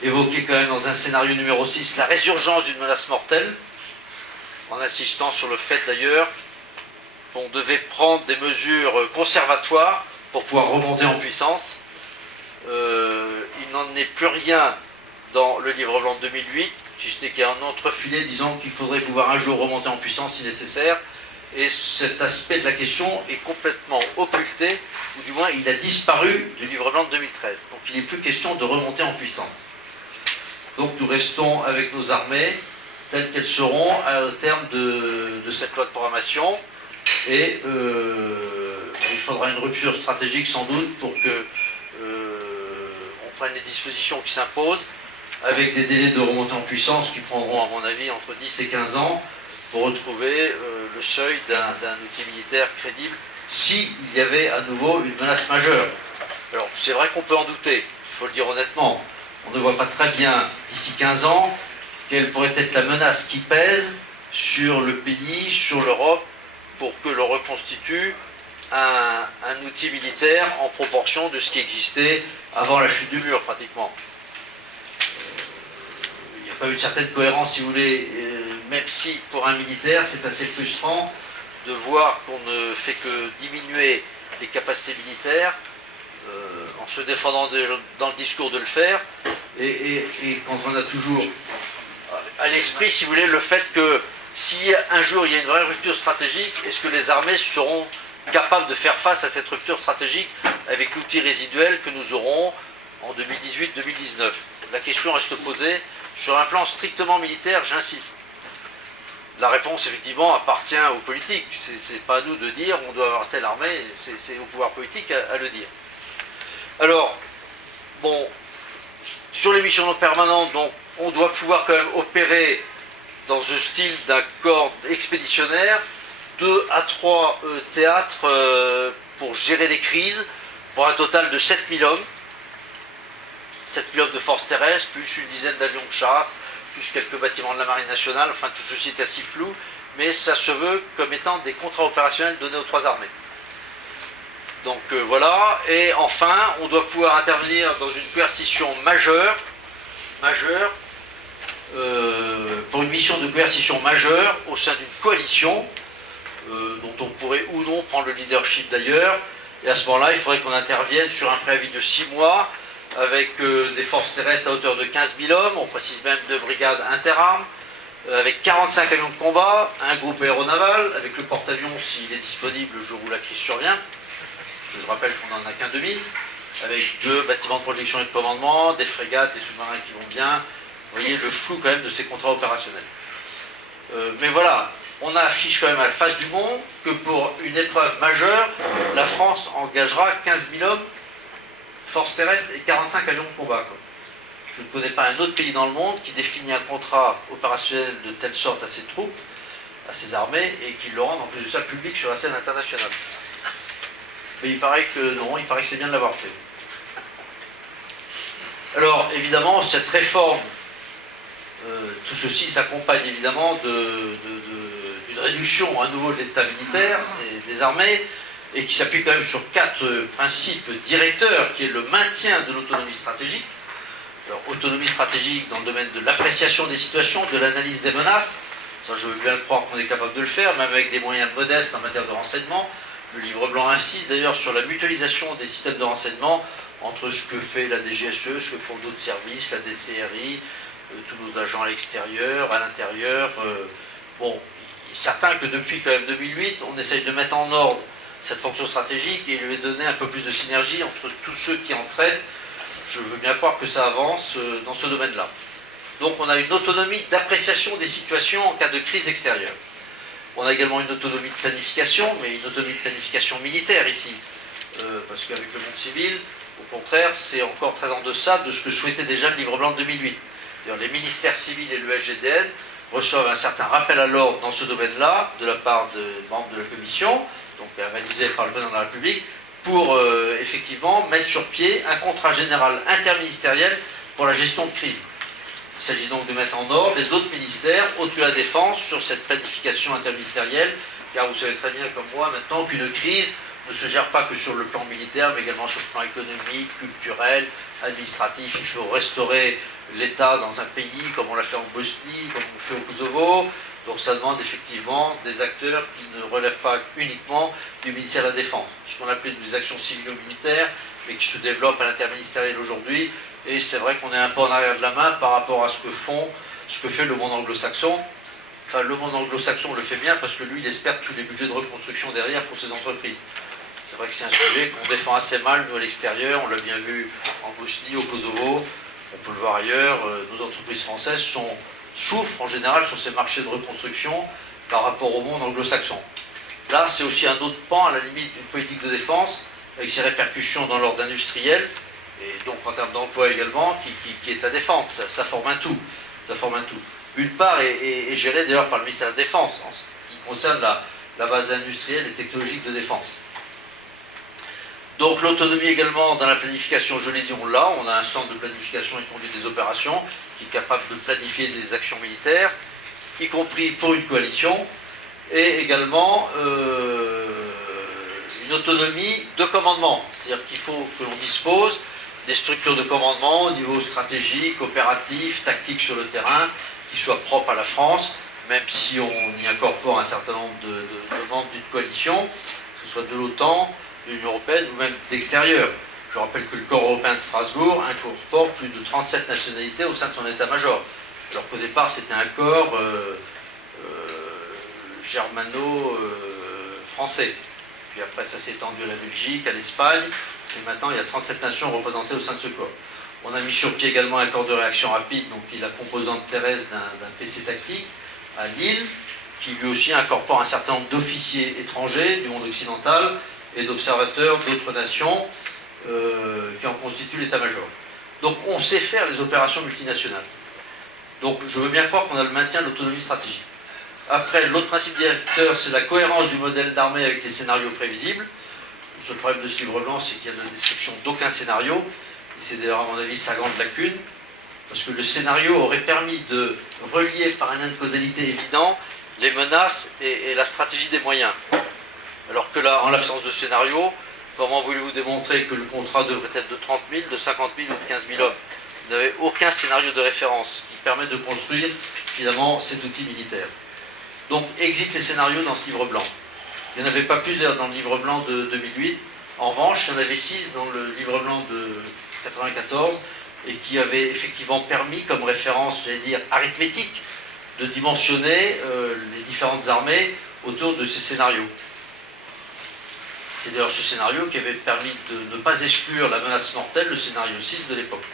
évoquaient quand même dans un scénario numéro 6 la résurgence d'une menace mortelle, en insistant sur le fait d'ailleurs qu'on devait prendre des mesures conservatoires pour pouvoir remonter en puissance. Il il n'en est plus rien dans le livre blanc de 2008, si ce n'est qu'il y a un entrefilet disant qu'il faudrait pouvoir un jour remonter en puissance si nécessaire, et cet aspect de la question est complètement occulté, ou du moins il a disparu du livre blanc de 2013. Donc il n'est plus question de remonter en puissance. Donc nous restons avec nos armées telles qu'elles seront au terme de cette loi de programmation, et il faudra une rupture stratégique sans doute pour que on prenne les dispositions qui s'imposent, avec des délais de remontée en puissance qui prendront à mon avis entre 10 et 15 ans pour retrouver le seuil d'un outil militaire crédible s'il y avait à nouveau une menace majeure. Alors c'est vrai qu'on peut en douter, il faut le dire honnêtement. On ne voit pas très bien d'ici 15 ans quelle pourrait être la menace qui pèse sur le pays, sur l'Europe, pour que l'on reconstitue un outil militaire en proportion de ce qui existait avant la chute du mur pratiquement. Il n'y a pas eu une certaine cohérence, si vous voulez, même si pour un militaire c'est assez frustrant de voir qu'on ne fait que diminuer les capacités militaires en se défendant dans le discours de le faire, et quand on a toujours à l'esprit, si vous voulez, le fait que si un jour il y a une vraie rupture stratégique, est-ce que les armées seront capables de faire face à cette rupture stratégique avec l'outil résiduel que nous aurons en 2018-2019? La question reste posée sur un plan strictement militaire, j'insiste. La réponse, effectivement, appartient aux politiques. C'est pas à nous de dire on doit avoir telle armée, c'est au pouvoir politique à le dire. Alors, bon, sur les missions non permanentes, donc, on doit pouvoir quand même opérer dans ce style d'un corps expéditionnaire, 2 à 3 théâtres pour gérer des crises, pour un total de 7000 hommes. 7000 hommes de force terrestre, plus une dizaine d'avions de chasse, plus quelques bâtiments de la Marine nationale, enfin tout ceci est assez flou, mais ça se veut comme étant des contrats opérationnels donnés aux 3 armées. Donc voilà, et enfin, on doit pouvoir intervenir dans une coercition majeure, pour une mission de coercition majeure au sein d'une coalition, dont on pourrait ou non prendre le leadership d'ailleurs, et à ce moment-là, il faudrait qu'on intervienne sur un préavis de 6 mois, avec des forces terrestres à hauteur de 15 000 hommes, on précise même 2 brigades interarmes, avec 45 avions de combat, un groupe aéronaval, avec le porte-avions s'il est disponible le jour où la crise survient. Je rappelle qu'on n'en a qu'un demi, avec 2 bâtiments de projection et de commandement, des frégates, des sous-marins qui vont bien. Vous voyez le flou quand même de ces contrats opérationnels. Mais voilà, on affiche quand même à la face du monde que pour une épreuve majeure, la France engagera 15 000 hommes, forces terrestres et 45 avions de combat, quoi. Je ne connais pas un autre pays dans le monde qui définit un contrat opérationnel de telle sorte à ses troupes, à ses armées, et qui le rende en plus de ça public sur la scène internationale. Mais il paraît que non, il paraît que c'est bien de l'avoir fait. Alors évidemment, cette réforme, tout ceci s'accompagne évidemment d'une réduction à nouveau de l'état militaire des armées, et qui s'appuie quand même sur 4 principes directeurs, qui est le maintien de l'autonomie stratégique. Alors, autonomie stratégique dans le domaine de l'appréciation des situations, de l'analyse des menaces, ça je veux bien le croire qu'on est capable de le faire, même avec des moyens modestes en matière de renseignement. Le livre blanc insiste d'ailleurs sur la mutualisation des systèmes de renseignement entre ce que fait la DGSE, ce que font d'autres services, la DCRI, tous nos agents à l'extérieur, à l'intérieur. Bon, il est certain que depuis quand même 2008, on essaye de mettre en ordre cette fonction stratégique et lui donner un peu plus de synergie entre tous ceux qui en traitent. Je veux bien croire que ça avance dans ce domaine-là. Donc on a une autonomie d'appréciation des situations en cas de crise extérieure. On a également une autonomie de planification, mais une autonomie de planification militaire ici. Parce qu'avec le monde civil, au contraire, c'est encore très en deçà de ce que souhaitait déjà le livre blanc de 2008. D'ailleurs, les ministères civils et le SGDN reçoivent un certain rappel à l'ordre dans ce domaine-là, de la part de membres de la Commission, donc avalisé par le président de la République, pour effectivement mettre sur pied un contrat général interministériel pour la gestion de crise. Il s'agit donc de mettre en ordre les autres ministères, au-dessus de la défense, sur cette planification interministérielle, car vous savez très bien comme moi maintenant qu'une crise ne se gère pas que sur le plan militaire, mais également sur le plan économique, culturel, administratif. Il faut restaurer l'État dans un pays, comme on l'a fait en Bosnie, comme on fait au Kosovo. Donc ça demande effectivement des acteurs qui ne relèvent pas uniquement du ministère de la Défense. Ce qu'on appelait des actions civilo-militaires, mais qui se développent à l'interministériel aujourd'hui, Et c'est vrai qu'on est un peu en arrière de la main par rapport à ce que fait le monde anglo-saxon. Enfin, le monde anglo-saxon le fait bien parce que lui, il espère tous les budgets de reconstruction derrière pour ses entreprises. C'est vrai que c'est un sujet qu'on défend assez mal, nous, à l'extérieur. On l'a bien vu en Bosnie, au Kosovo. On peut le voir ailleurs. Nos entreprises françaises souffrent en général sur ces marchés de reconstruction par rapport au monde anglo-saxon. Là, c'est aussi un autre pan, à la limite, d'une politique de défense, avec ses répercussions dans l'ordre industriel, et donc en termes d'emploi également, qui est à défendre. Ça forme un tout. Ça forme un tout. Une part est gérée d'ailleurs par le ministère de la Défense, en ce qui concerne la base industrielle et technologique de défense. Donc l'autonomie également dans la planification, je l'ai dit, on l'a. On a un centre de planification et de conduite des opérations qui est capable de planifier des actions militaires, y compris pour une coalition, et également une autonomie de commandement. C'est-à-dire qu'il faut que l'on dispose des structures de commandement au niveau stratégique, opératif, tactique sur le terrain, qui soient propres à la France, même si on y incorpore un certain nombre de membres d'une coalition, que ce soit de l'OTAN, de l'Union européenne ou même d'extérieur. Je rappelle que le corps européen de Strasbourg incorpore plus de 37 nationalités au sein de son état-major, alors qu'au départ c'était un corps germano-français. Puis après ça s'est étendu à la Belgique, à l'Espagne, et maintenant il y a 37 nations représentées au sein de ce corps. On a mis sur pied également un corps de réaction rapide, donc qui est la composante terrestre d'un PC tactique à Lille, qui lui aussi incorpore un certain nombre d'officiers étrangers du monde occidental et d'observateurs d'autres nations qui en constituent l'état-major. Donc on sait faire les opérations multinationales. Donc je veux bien croire qu'on a le maintien de l'autonomie stratégique. Après, l'autre principe directeur, c'est la cohérence du modèle d'armée avec les scénarios prévisibles. Le seul problème de ce livre blanc, c'est qu'il y a de la description d'aucun scénario. Et c'est d'ailleurs, à mon avis, sa grande lacune. Parce que le scénario aurait permis de relier par un lien de causalité évident les menaces et la stratégie des moyens. Alors que là, en l'absence de scénario, comment voulez-vous démontrer que le contrat devrait être de 30 000, de 50 000 ou de 15 000 hommes? Vous n'avez aucun scénario de référence qui permet de construire, finalement, cet outil militaire. Donc, exit les scénarios dans ce livre blanc. Il n'y en avait pas plus d'ailleurs dans le livre blanc de 2008. En revanche, il y en avait 6 dans le livre blanc de 1994 et qui avaient effectivement permis, comme référence, j'allais dire, arithmétique, de dimensionner les différentes armées autour de ces scénarios. C'est d'ailleurs ce scénario qui avait permis de ne pas exclure la menace mortelle, le scénario 6 de l'époque.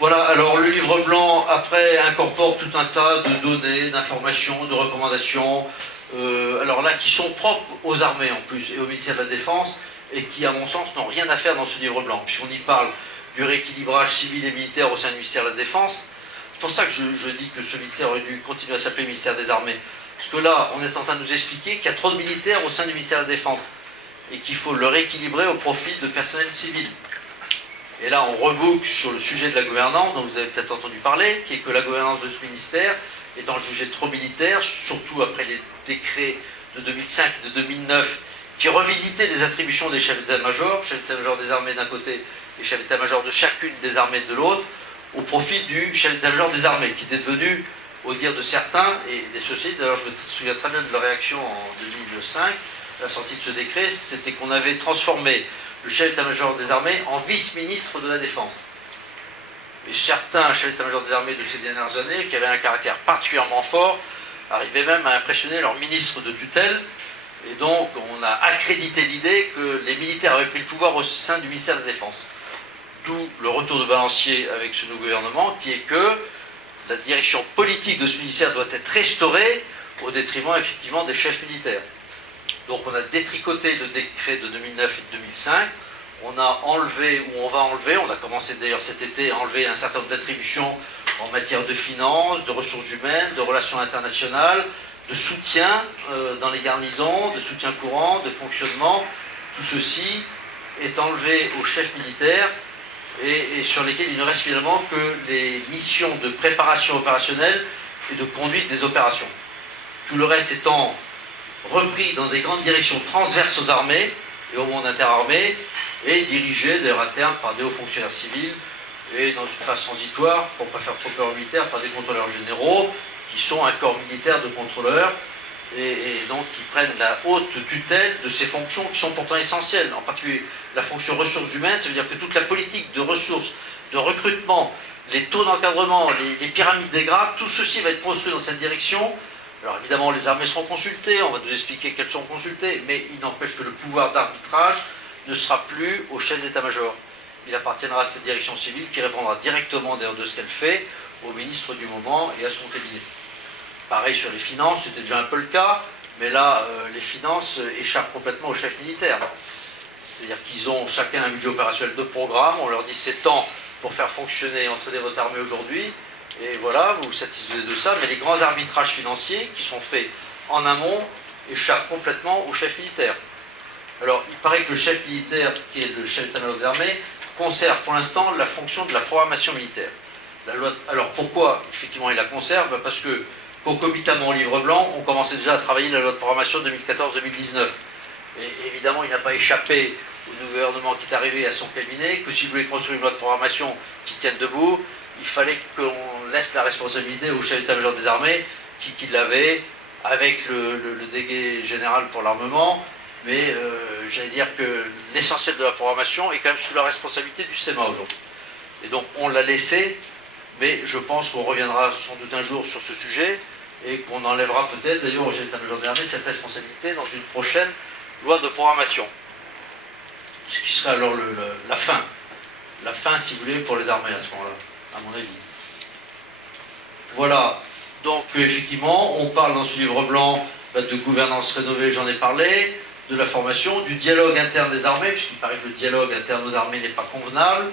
Voilà, alors le livre blanc, après, incorpore tout un tas de données, d'informations, de recommandations, alors là, qui sont propres aux armées en plus, et au ministère de la Défense, et qui, à mon sens, n'ont rien à faire dans ce livre blanc, puisqu'on y parle du rééquilibrage civil et militaire au sein du ministère de la Défense. C'est pour ça que je dis que ce ministère aurait dû continuer à s'appeler ministère des Armées. Parce que là, on est en train de nous expliquer qu'il y a trop de militaires au sein du ministère de la Défense, et qu'il faut le rééquilibrer au profit de personnel civil. Et là, on reboucle sur le sujet de la gouvernance, dont vous avez peut-être entendu parler, qui est que la gouvernance de ce ministère étant jugée trop militaire, surtout après les décrets de 2005 et de 2009, qui revisitaient les attributions des chefs d'état-major, chef d'état-major des armées d'un côté et chef d'état-major de chacune des armées de l'autre, au profit du chef d'état-major des armées, qui était devenu, au dire de certains et des sociétés, d'ailleurs je me souviens très bien de leur réaction en 2005, la sortie de ce décret, c'était qu'on avait transformé le chef d'état-major des armées en vice-ministre de la Défense. Et certains chefs d'état-major des armées de ces dernières années, qui avaient un caractère particulièrement fort, arrivaient même à impressionner leur ministre de tutelle, et donc on a accrédité l'idée que les militaires avaient pris le pouvoir au sein du ministère de la Défense. D'où le retour de balancier avec ce nouveau gouvernement, qui est que la direction politique de ce ministère doit être restaurée au détriment effectivement des chefs militaires. Donc on a détricoté le décret de 2009 et de 2005, on a enlevé, ou on va enlever, on a commencé d'ailleurs cet été à enlever un certain nombre d'attributions en matière de finances, de ressources humaines, de relations internationales, de soutien dans les garnisons, de soutien courant, de fonctionnement. Tout ceci est enlevé aux chefs militaires et sur lesquels il ne reste finalement que les missions de préparation opérationnelle et de conduite des opérations. Tout le reste étant repris dans des grandes directions transverses aux armées et au monde interarmé et dirigé d'ailleurs à terme par des hauts fonctionnaires civils et dans une phase transitoire, pour ne pas faire trop peur aux militaires, par des contrôleurs généraux qui sont un corps militaire de contrôleurs et donc qui prennent la haute tutelle de ces fonctions qui sont pourtant essentielles, en particulier la fonction ressources humaines. Ça veut dire que toute la politique de ressources, de recrutement, les taux d'encadrement, les pyramides des grades, tout ceci va être construit dans cette direction. Alors évidemment, les armées seront consultées, on va nous expliquer qu'elles sont consultées, mais il n'empêche que le pouvoir d'arbitrage ne sera plus au chef d'état-major. Il appartiendra à cette direction civile qui répondra directement d'ailleurs de ce qu'elle fait au ministre du moment et à son cabinet. Pareil sur les finances, c'était déjà un peu le cas, mais là, les finances échappent complètement au chef militaire. C'est-à-dire qu'ils ont chacun un budget opérationnel de programme, on leur dit c'est temps pour faire fonctionner, entraîner votre armée aujourd'hui, et voilà, vous vous satisfaites de ça, mais les grands arbitrages financiers qui sont faits en amont échappent complètement au chef militaire. Alors, il paraît que le chef militaire, qui est le chef d'état-major des armées, conserve pour l'instant la fonction de la programmation militaire. Alors, pourquoi effectivement il la conserve? Parce que, concomitamment au livre blanc, on commençait déjà à travailler la loi de programmation 2014-2019. Et évidemment, il n'a pas échappé au gouvernement qui est arrivé à son cabinet que s'il voulait construire une loi de programmation qui tienne debout, il fallait qu'on laisse la responsabilité au chef d'état-major des armées qui l'avait, avec le délégué général pour l'armement, mais j'allais dire que l'essentiel de la programmation est quand même sous la responsabilité du SEMA aujourd'hui. Et donc on l'a laissé, mais je pense qu'on reviendra sans doute un jour sur ce sujet et qu'on enlèvera peut-être d'ailleurs au chef d'état-major des armées cette responsabilité dans une prochaine loi de programmation. Ce qui serait alors la fin. La fin, si vous voulez, pour les armées à ce moment-là, à mon avis. Voilà. Donc, effectivement, on parle dans ce livre blanc de gouvernance rénovée, j'en ai parlé, de la formation, du dialogue interne des armées, puisqu'il paraît que le dialogue interne aux armées n'est pas convenable.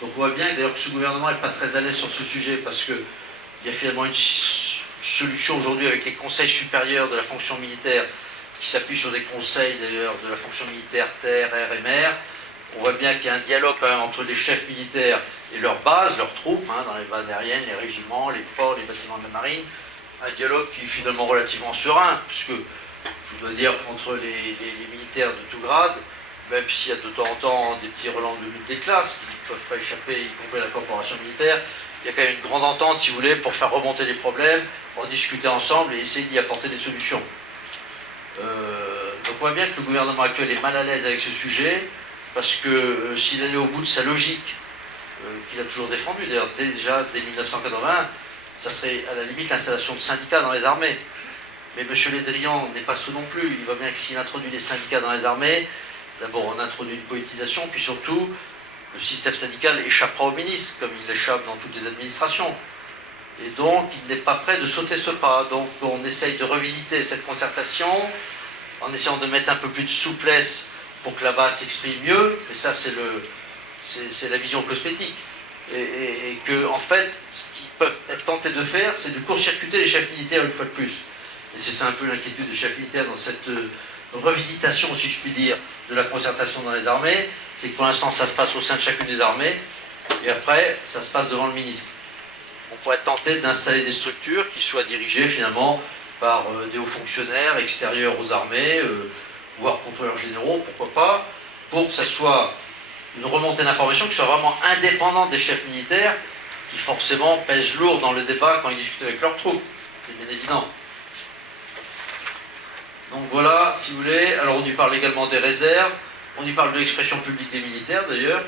Donc, on voit bien d'ailleurs que ce gouvernement n'est pas très à l'aise sur ce sujet, parce qu'il y a finalement une solution aujourd'hui avec les conseils supérieurs de la fonction militaire, qui s'appuie sur des conseils d'ailleurs de la fonction militaire terre, air et mer. On voit bien qu'il y a un dialogue quand même entre les chefs militaires et leurs bases, leurs troupes, dans les bases aériennes, les régiments, les ports, les bâtiments de la marine. Un dialogue qui est finalement relativement serein, puisque je dois dire qu'entre les militaires de tout grade, même s'il y a de temps en temps des petits relents de lutte des classes qui ne peuvent pas échapper, y compris à la corporation militaire, il y a quand même une grande entente, si vous voulez, pour faire remonter les problèmes, en discuter ensemble et essayer d'y apporter des solutions. Donc on voit bien que le gouvernement actuel est mal à l'aise avec ce sujet, parce que s'il allait au bout de sa logique, qu'il a toujours défendue, d'ailleurs déjà dès 1980, ça serait à la limite l'installation de syndicats dans les armées. Mais M. Le Drian n'est pas sot non plus. Il voit bien que s'il introduit les syndicats dans les armées, d'abord on introduit une politisation, puis surtout le système syndical échappera au ministre, comme il échappe dans toutes les administrations. Et donc il n'est pas prêt de sauter ce pas. Donc on essaye de revisiter cette concertation en essayant de mettre un peu plus de souplesse pour que la base s'exprime mieux, mais ça c'est la vision cosmétique. Et que, en fait, ce qu'ils peuvent être tentés de faire, c'est de court-circuiter les chefs militaires une fois de plus. Et c'est ça un peu l'inquiétude des chefs militaires dans cette revisitation, si je puis dire, de la concertation dans les armées, c'est que pour l'instant ça se passe au sein de chacune des armées, et après ça se passe devant le ministre. On pourrait être tenté d'installer des structures qui soient dirigées finalement par des hauts fonctionnaires extérieurs aux armées, voire contrôleurs généraux, pourquoi pas, pour que ça soit une remontée d'informations qui soit vraiment indépendante des chefs militaires, qui forcément pèsent lourd dans le débat quand ils discutent avec leurs troupes. C'est bien évident. Donc voilà, si vous voulez, alors on y parle également des réserves, on y parle de l'expression publique des militaires d'ailleurs,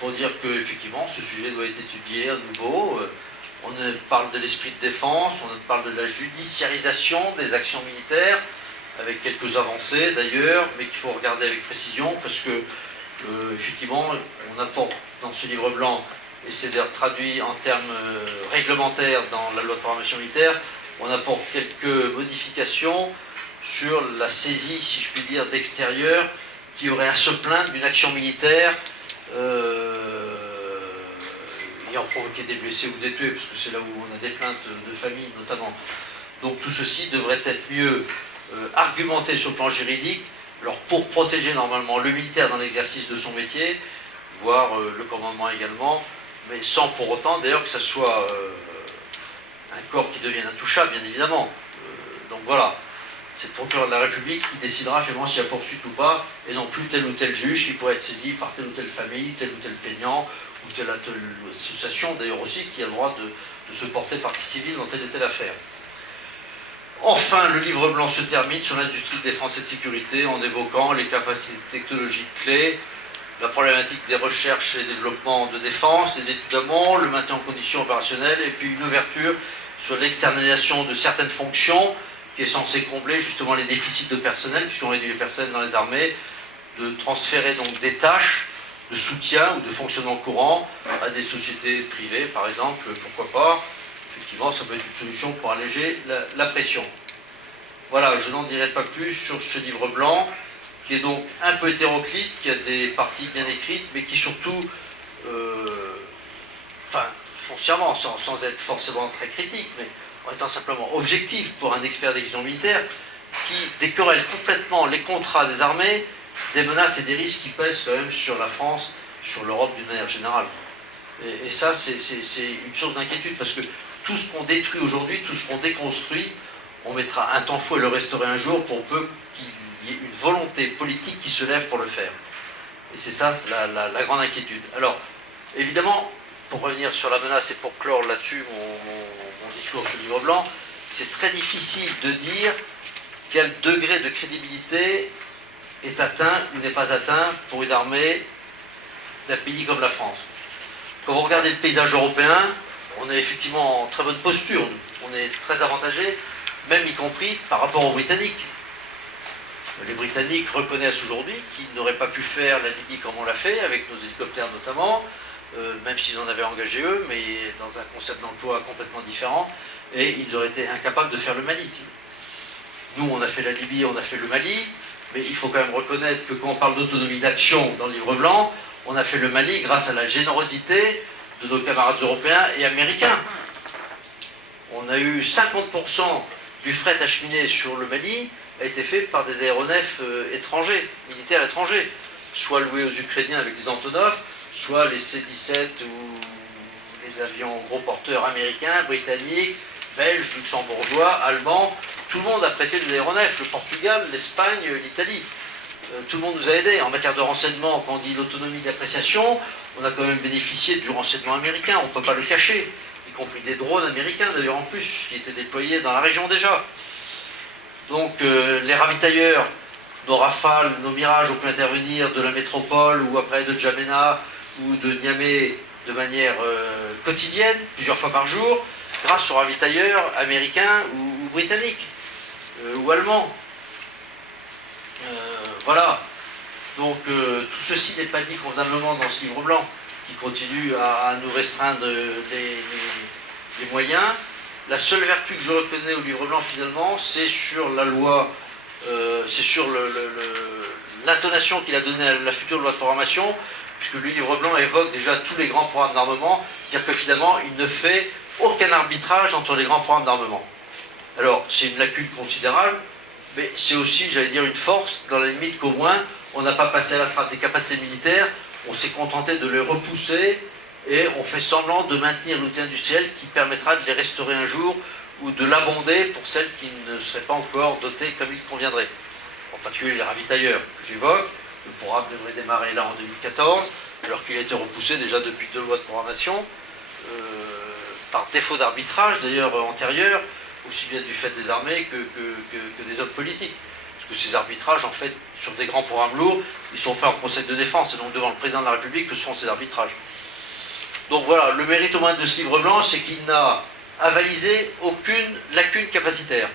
pour dire qu'effectivement ce sujet doit être étudié à nouveau. On parle de l'esprit de défense, on parle de la judiciarisation des actions militaires, avec quelques avancées d'ailleurs, mais qu'il faut regarder avec précision, parce que effectivement, on apporte dans ce livre blanc, et c'est d'ailleurs traduit en termes réglementaires dans la loi de programmation militaire, on apporte quelques modifications sur la saisie, si je puis dire, d'extérieur, qui aurait à se plaindre d'une action militaire ayant provoqué des blessés ou des tués, parce que c'est là où on a des plaintes de famille notamment. Donc tout ceci devrait être mieux argumenté sur le plan juridique, alors pour protéger normalement le militaire dans l'exercice de son métier, voire le commandement également, mais sans pour autant d'ailleurs que ce soit un corps qui devienne intouchable, bien évidemment. Donc voilà, c'est le procureur de la République qui décidera finalement s'il y a poursuite ou pas, et non plus tel ou tel juge qui pourrait être saisi par telle ou telle famille, tel ou tel plaignant, ou telle association d'ailleurs aussi qui a le droit de se porter partie civile dans telle et telle affaire. Enfin, le livre blanc se termine sur l'industrie de défense et de sécurité en évoquant les capacités technologiques clés, la problématique des recherches et développements de défense, les études d'amont, le maintien en conditions opérationnelles, et puis une ouverture sur l'externalisation de certaines fonctions qui est censée combler justement les déficits de personnel, puisqu'on réduit les personnels dans les armées, de transférer donc des tâches de soutien ou de fonctionnement courant à des sociétés privées, par exemple, pourquoi pas. Effectivement, ça peut être une solution pour alléger la pression. Voilà, je n'en dirai pas plus sur ce livre blanc, qui est donc un peu hétéroclite, qui a des parties bien écrites, mais qui surtout, foncièrement, sans être forcément très critique, mais en étant simplement objectif pour un expert d'exécution militaire, qui décorrèle complètement les contrats des armées des menaces et des risques qui pèsent quand même sur la France, sur l'Europe d'une manière générale. Et ça, c'est une source d'inquiétude, parce que tout ce qu'on détruit aujourd'hui, tout ce qu'on déconstruit, on mettra un temps fou à le restaurer un jour pour peu qu'il y ait une volonté politique qui se lève pour le faire. Et c'est ça la grande inquiétude. Alors, évidemment, pour revenir sur la menace et pour clore là-dessus mon discours sur le livre blanc, c'est très difficile de dire quel degré de crédibilité est atteint ou n'est pas atteint pour une armée d'un pays comme la France. Quand vous regardez le paysage européen, on est effectivement en très bonne posture, nous. On est très avantagé, même y compris par rapport aux Britanniques. Les Britanniques reconnaissent aujourd'hui qu'ils n'auraient pas pu faire la Libye comme on l'a fait, avec nos hélicoptères notamment, même s'ils en avaient engagé eux, mais dans un concept d'emploi complètement différent, et ils auraient été incapables de faire le Mali. Nous, on a fait la Libye, on a fait le Mali, mais il faut quand même reconnaître que quand on parle d'autonomie d'action dans le livre blanc, on a fait le Mali grâce à la générosité de nos camarades européens et américains. On a eu 50% du fret acheminé sur le Mali a été fait par des aéronefs étrangers, militaires étrangers, soit loués aux Ukrainiens avec des Antonov, soit les C-17 ou les avions gros porteurs américains, britanniques, belges, luxembourgeois, allemands. Tout le monde a prêté des aéronefs, le Portugal, l'Espagne, l'Italie. Tout le monde nous a aidés. En matière de renseignement, quand on dit l'autonomie d'appréciation, on a quand même bénéficié du renseignement américain, on ne peut pas le cacher, y compris des drones américains d'ailleurs en plus, qui étaient déployés dans la région déjà. Donc les ravitailleurs, nos Rafales, nos Mirages ont pu intervenir de la métropole ou après de Djamena ou de Niamey de manière quotidienne, plusieurs fois par jour, grâce aux ravitailleurs américains ou britanniques ou allemands. Voilà. Donc tout ceci n'est pas dit convenablement dans ce livre blanc, qui continue à nous restreindre les moyens. La seule vertu que je reconnais au livre blanc finalement, c'est sur la loi, c'est sur l'intonation qu'il a donnée à la future loi de programmation, puisque le livre blanc évoque déjà tous les grands programmes d'armement, c'est-à-dire que finalement il ne fait aucun arbitrage entre les grands programmes d'armement. Alors c'est une lacune considérable, mais c'est aussi, j'allais dire, une force, dans la limite qu'au moins on n'a pas passé à la trappe des capacités militaires, on s'est contenté de les repousser et on fait semblant de maintenir l'outil industriel qui permettra de les restaurer un jour ou de l'abonder pour celles qui ne seraient pas encore dotées comme il conviendrait. En particulier les ravitailleurs que j'évoque. Le programme devrait démarrer là en 2014, alors qu'il a été repoussé déjà depuis 2 lois de programmation, par défaut d'arbitrage d'ailleurs antérieur, aussi bien du fait des armées que des hommes politiques. Parce que ces arbitrages, en fait, sur des grands programmes lourds, ils sont faits en Conseil de défense, et donc devant le président de la République que ce sont ces arbitrages. Donc voilà, le mérite au moins de ce livre blanc, c'est qu'il n'a avalisé aucune lacune capacitaire.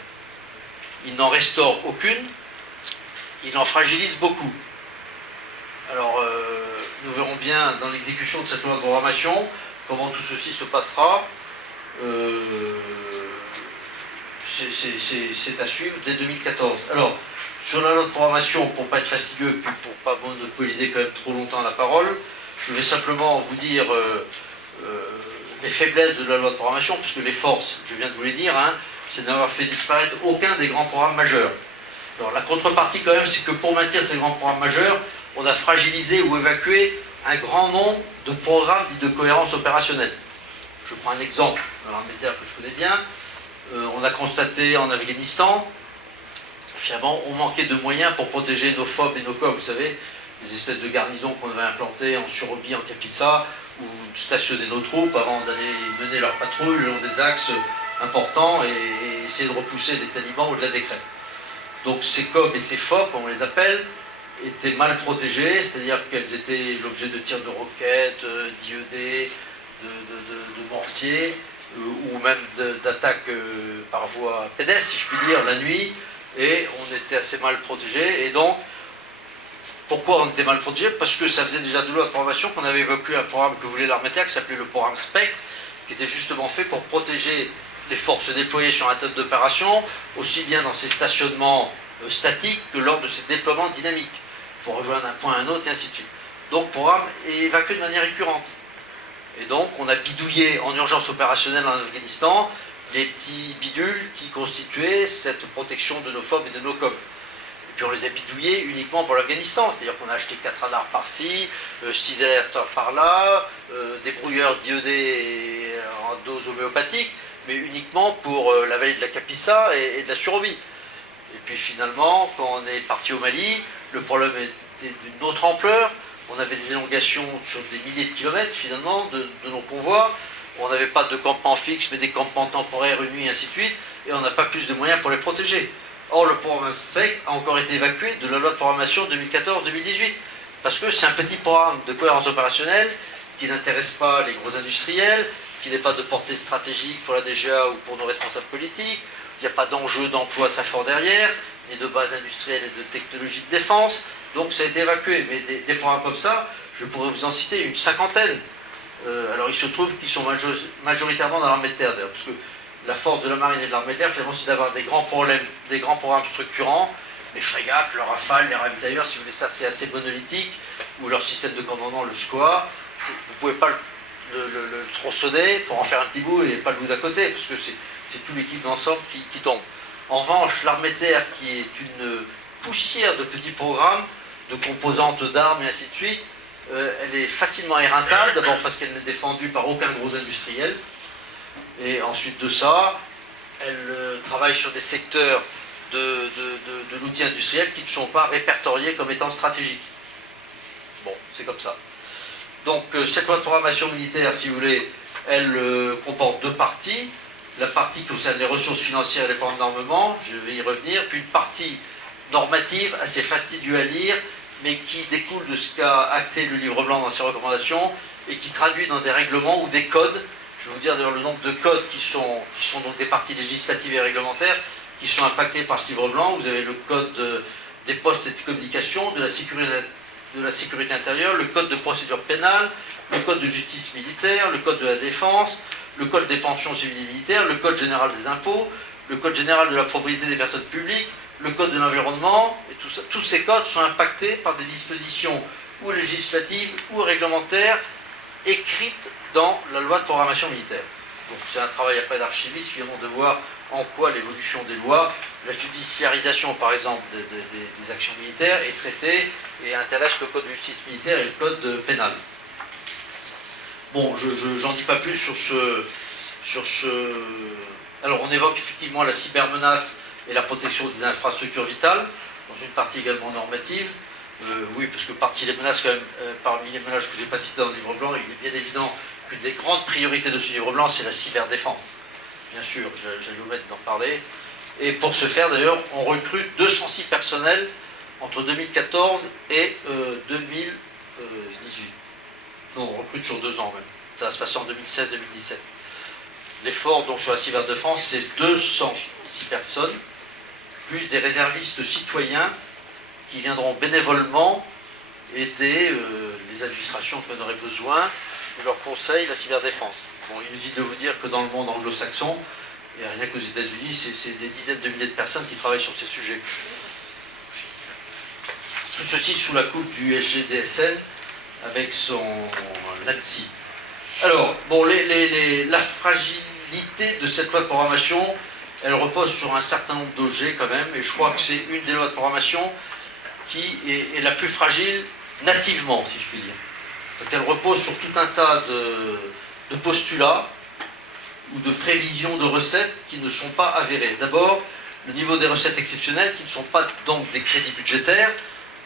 Il n'en restaure aucune, il en fragilise beaucoup. Alors, nous verrons bien dans l'exécution de cette loi de programmation comment tout ceci se passera. C'est à suivre dès 2014. Alors, sur la loi de programmation, pour ne pas être fastidieux, puis pour ne pas monopoliser quand même trop longtemps la parole, je vais simplement vous dire les faiblesses de la loi de programmation, puisque les forces, je viens de vous les dire, hein, c'est d'avoir fait disparaître aucun des grands programmes majeurs. Alors la contrepartie quand même, c'est que pour maintenir ces grands programmes majeurs, on a fragilisé ou évacué un grand nombre de programmes dits de cohérence opérationnelle. Je prends un exemple dans l'armée de terre que je connais bien. On a constaté en Afghanistan, finalement, on manquait de moyens pour protéger nos FOB et nos COB, vous savez, des espèces de garnisons qu'on avait implantées en Surobie, en Kapitsa, ou stationner nos troupes avant d'aller mener leur patrouille le long des axes important et essayer de repousser les talibans au-delà des crêtes. Donc ces COB et ces FOB, comme on les appelle, étaient mal protégées, c'est-à-dire qu'elles étaient l'objet de tirs de roquettes, d'IED, de mortiers, ou même d'attaques par voie pédestre, si je puis dire, la nuit, et on était assez mal protégés. Et donc, pourquoi on était mal protégés? Parce que ça faisait déjà 2 lois de programmation qu'on avait évoqué un programme que voulait l'armée de terre, qui s'appelait le programme SPEC, qui était justement fait pour protéger les forces déployées sur un théâtre d'opération, aussi bien dans ces stationnements statiques que lors de ces déploiements dynamiques, pour rejoindre un point à un autre, et ainsi de suite. Donc le programme est évacué de manière récurrente. Et donc on a bidouillé en urgence opérationnelle en Afghanistan les petits bidules qui constituaient cette protection de nos FOB et de nos COB. Et puis on les a bidouillés uniquement pour l'Afghanistan, c'est-à-dire qu'on a acheté 4 radars par-ci, 6 alerteurs par-là, des brouilleurs d'IED en dose homéopathique, mais uniquement pour la vallée de la Kapisa et de la Surobie. Et puis finalement, quand on est parti au Mali, le problème était d'une autre ampleur. On avait des élongations sur des milliers de kilomètres finalement de nos convois. On n'avait pas de campements fixes, mais des campements temporaires, une nuit, ainsi de suite. Et on n'a pas plus de moyens pour les protéger. Or, le programme SPEC a encore été évacué de la loi de programmation 2014-2018. Parce que c'est un petit programme de cohérence opérationnelle qui n'intéresse pas les gros industriels, qui n'est pas de portée stratégique pour la DGA ou pour nos responsables politiques. Il n'y a pas d'enjeu d'emploi très fort derrière, ni de base industrielle et de technologie de défense. Donc ça a été évacué. Mais des programmes comme ça, je pourrais vous en citer une cinquantaine. Alors il se trouve qu'ils sont majoritairement dans l'armée de terre, d'ailleurs, parce que la force de la marine et de l'armée de terre, finalement, c'est d'avoir des grands programmes structurants, les frégates, le Rafale, les ravitailleurs, si vous voulez, ça c'est assez monolithique, ou leur système de commandement, le SCOA. Vous ne pouvez pas le tronçonner pour en faire un petit bout et pas le bout d'à côté, parce que c'est tout l'équipe d'ensemble qui tombe. En revanche, l'armée de terre, qui est une poussière de petits programmes, de composantes d'armes et ainsi de suite, elle est facilement éreintable, d'abord parce qu'elle n'est défendue par aucun gros industriel, et ensuite de ça, elle travaille sur des secteurs de l'outil industriel qui ne sont pas répertoriés comme étant stratégiques. Bon, c'est comme ça. Donc cette loi de programmation militaire, si vous voulez, elle comporte 2 parties. La partie qui concerne les ressources financières et les programmes d'armement, je vais y revenir, puis une partie normative assez fastidieuse à lire, mais qui découle de ce qu'a acté le livre blanc dans ses recommandations et qui traduit dans des règlements ou des codes. Je vais vous dire d'ailleurs le nombre de codes qui sont donc des parties législatives et réglementaires qui sont impactés par ce livre blanc. Vous avez le code des postes et des communications, de la sécurité intérieure, le code de procédure pénale, le code de justice militaire, le code de la défense, le code des pensions civiles et militaires, le code général des impôts, le code général de la propriété des personnes publiques, le code de l'environnement, et tout ça. Tous ces codes sont impactés par des dispositions ou législatives ou réglementaires écrites dans la loi de programmation militaire. Donc c'est un travail après d'archiviste, finalement, de voir en quoi l'évolution des lois, la judiciarisation par exemple des actions militaires est traitée et intéresse le code de justice militaire et le code pénal. Bon, j'en dis pas plus sur ce... Alors on évoque effectivement la cybermenace et la protection des infrastructures vitales, dans une partie également normative. Oui, parce que parmi les menaces que je n'ai pas citées dans le livre blanc, il est bien évident qu'une des grandes priorités de ce livre blanc, c'est la cyberdéfense. Bien sûr, j'allais vous mettre d'en parler. Et pour ce faire, d'ailleurs, on recrute 206 personnels entre 2014 et 2018. Non, on recrute sur 2 ans même. Ça va se passer en 2016-2017. L'effort donc sur la cyberdéfense, c'est 206 personnes, plus des réservistes citoyens qui viendront bénévolement aider les administrations qui en auraient besoin de leur conseil la cyberdéfense. Bon, inutile de vous dire que dans le monde anglo-saxon, et rien qu'aux États-Unis, c'est des dizaines de milliers de personnes qui travaillent sur ces sujets. Tout ceci sous la coupe du SGDSN avec son LATSI. Alors, bon, la fragilité de cette loi de programmation, elle repose sur un certain nombre d'objets quand même, et je crois que c'est une des lois de programmation qui est la plus fragile nativement, si je puis dire. Parce qu'elle repose sur tout un tas de postulats ou de prévisions de recettes qui ne sont pas avérées. D'abord, le niveau des recettes exceptionnelles, qui ne sont pas donc des crédits budgétaires,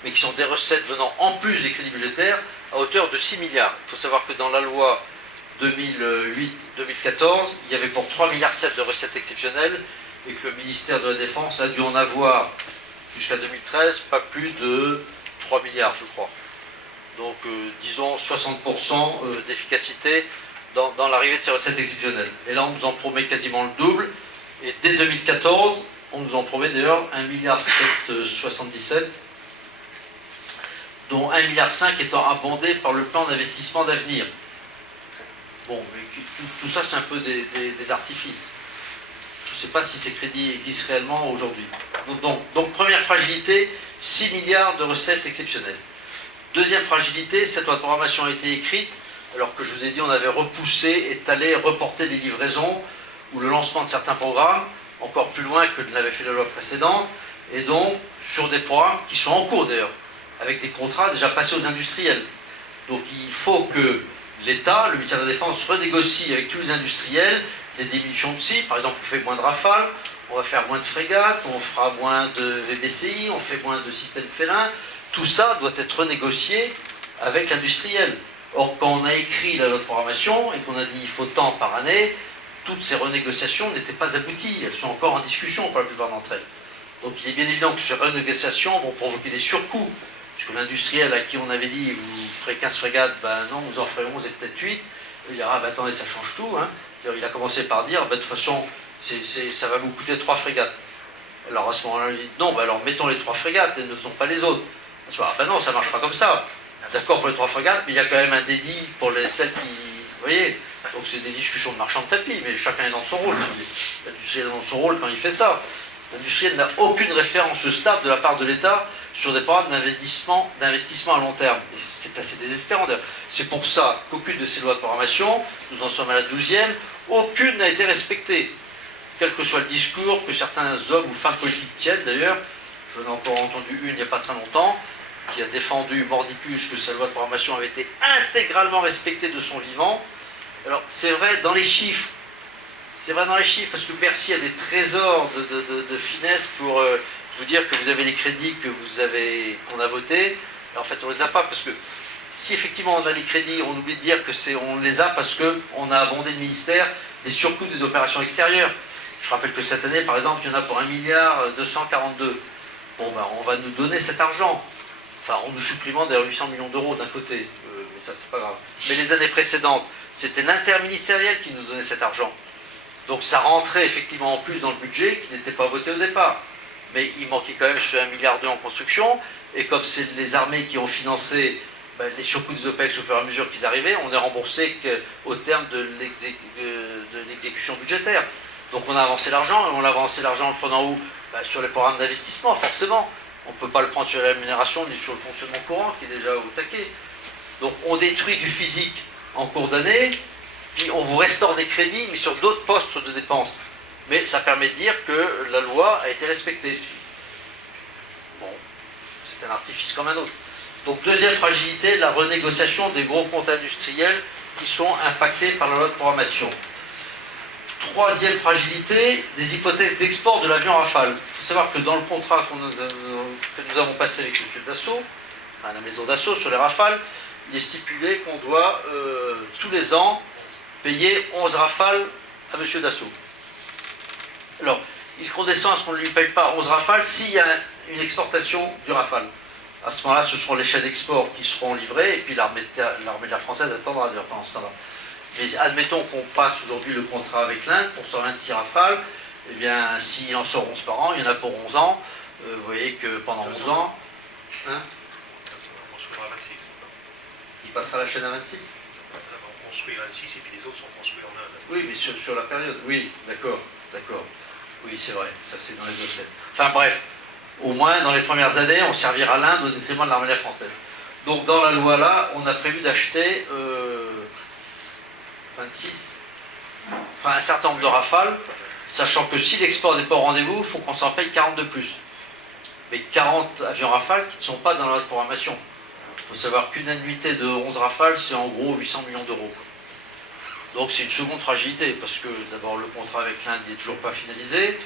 mais qui sont des recettes venant en plus des crédits budgétaires, à hauteur de 6 milliards. Il faut savoir que dans la loi 2008-2014, il y avait pour 3,7 milliards de recettes exceptionnelles et que le ministère de la Défense a dû en avoir jusqu'à 2013 pas plus de 3 milliards, je crois. Donc, disons 60% d'efficacité dans l'arrivée de ces recettes exceptionnelles. Et là, on nous en promet quasiment le double. Et dès 2014, on nous en promet d'ailleurs 1,777 milliard, dont 1,5 milliard étant abondé par le plan d'investissement d'avenir. Bon, mais tout ça, c'est un peu des artifices. Je ne sais pas si ces crédits existent réellement aujourd'hui. Donc, première fragilité, 6 milliards de recettes exceptionnelles. Deuxième fragilité, cette loi de programmation a été écrite alors que je vous ai dit on avait repoussé, étalé, reporté des livraisons ou le lancement de certains programmes, encore plus loin que ne l'avait fait la loi précédente, et donc sur des programmes qui sont en cours d'ailleurs, avec des contrats déjà passés aux industriels. Donc il faut que l'État, le ministère de la Défense, renégocie avec tous les industriels des diminutions de cibles. Par exemple, on fait moins de rafales, on va faire moins de frégates, on fera moins de VBCI, on fait moins de systèmes félins. Tout ça doit être renégocié avec l'industriel. Or, quand on a écrit la loi de programmation et qu'on a dit il faut tant par année, toutes ces renégociations n'étaient pas abouties. Elles sont encore en discussion pour la plupart d'entre elles. Donc il est bien évident que ces renégociations vont provoquer des surcoûts. Puisque l'industriel à qui on avait dit vous ferez 15 frégates, ben non, vous en ferez 11 et peut-être 8, il dira ah ben attendez, ça change tout. Hein. Il a commencé par dire ben, de toute façon, ça va vous coûter 3 frégates. Alors à ce moment-là, il dit non, ben alors mettons les 3 frégates et ne faisons pas les autres. Ah ben non, ça ne marche pas comme ça. D'accord pour les 3 frégates, mais il y a quand même un dédit pour celles qui. Vous voyez. Donc c'est des discussions de marchands de tapis, mais chacun est dans son rôle. L'industriel est dans son rôle quand il fait ça. L'industriel n'a aucune référence stable de la part de l'État sur des programmes d'investissement à long terme. Et c'est assez désespérant d'ailleurs. C'est pour ça qu'aucune de ces lois de programmation, nous en sommes à la 12e, aucune n'a été respectée. Quel que soit le discours que certains hommes ou femmes politiques tiennent d'ailleurs, j'en ai encore entendu une il n'y a pas très longtemps, qui a défendu mordicus que sa loi de programmation avait été intégralement respectée de son vivant. Alors c'est vrai dans les chiffres, parce que Bercy a des trésors de finesse pour vous dire que vous avez les crédits qu'on a votés. Et en fait on ne les a pas, parce que si effectivement on a les crédits, on oublie de dire que on les a parce qu'on a abondé le ministère des surcoûts des opérations extérieures. Je rappelle que cette année par exemple il y en a pour 1,242 milliard. Bon ben on va nous donner cet argent. Enfin, en nous supprimant d'ailleurs 800 millions d'euros d'un côté, mais ça c'est pas grave. Mais les années précédentes, c'était l'interministériel qui nous donnait cet argent. Donc ça rentrait effectivement en plus dans le budget qui n'était pas voté au départ. Mais il manquait quand même sur 1,2 milliard en construction, et comme c'est les armées qui ont financé les surcoûts des OPEX au fur et à mesure qu'ils arrivaient, on est remboursé qu'au terme de l'exécution budgétaire. Donc on a avancé l'argent, et on a avancé l'argent en le prenant où sur les programmes d'investissement, forcément. On ne peut pas le prendre sur la rémunération ni sur le fonctionnement courant qui est déjà au taquet. Donc on détruit du physique en cours d'année, puis on vous restaure des crédits, mais sur d'autres postes de dépenses. Mais ça permet de dire que la loi a été respectée. Bon, c'est un artifice comme un autre. Donc deuxième fragilité, la renégociation des gros comptes industriels qui sont impactés par la loi de programmation. Troisième fragilité, des hypothèses d'export de l'avion Rafale. Il faut savoir que dans le contrat que nous avons passé avec M. Dassault, à la maison Dassault sur les Rafales, il est stipulé qu'on doit tous les ans payer 11 Rafales à M. Dassault. Alors, il condescend à ce qu'on ne lui paye pas 11 Rafales s'il y a une exportation du Rafale. À ce moment-là, ce seront les chaînes d'export qui seront livrées, et puis l'armée de l'air française attendra d'ailleurs pendant ce temps-là. Mais admettons qu'on passe aujourd'hui le contrat avec l'Inde pour 126 Rafales, eh bien, s'il en sort 11 par an, il y en a pour 11 ans. Vous voyez que pendant 11 ans, hein, il passera la chaîne à 26. On construit à 26 et puis les autres sont construits en Inde. Oui, mais sur la période, oui, d'accord. Oui, c'est vrai, ça c'est dans les deux scènes. Enfin bref, au moins dans les premières années, on servira l'Inde au détriment de l'armée française. Donc dans la loi là, on a prévu d'acheter 26, enfin un certain nombre de Rafales, sachant que si l'export n'est pas au rendez-vous, il faut qu'on s'en paye 40 de plus. Mais 40 avions Rafales qui ne sont pas dans la loi de programmation. Il faut savoir qu'une annuité de 11 Rafales, c'est en gros 800 millions d'euros. Donc c'est une seconde fragilité, parce que d'abord le contrat avec l'Inde n'est toujours pas finalisé,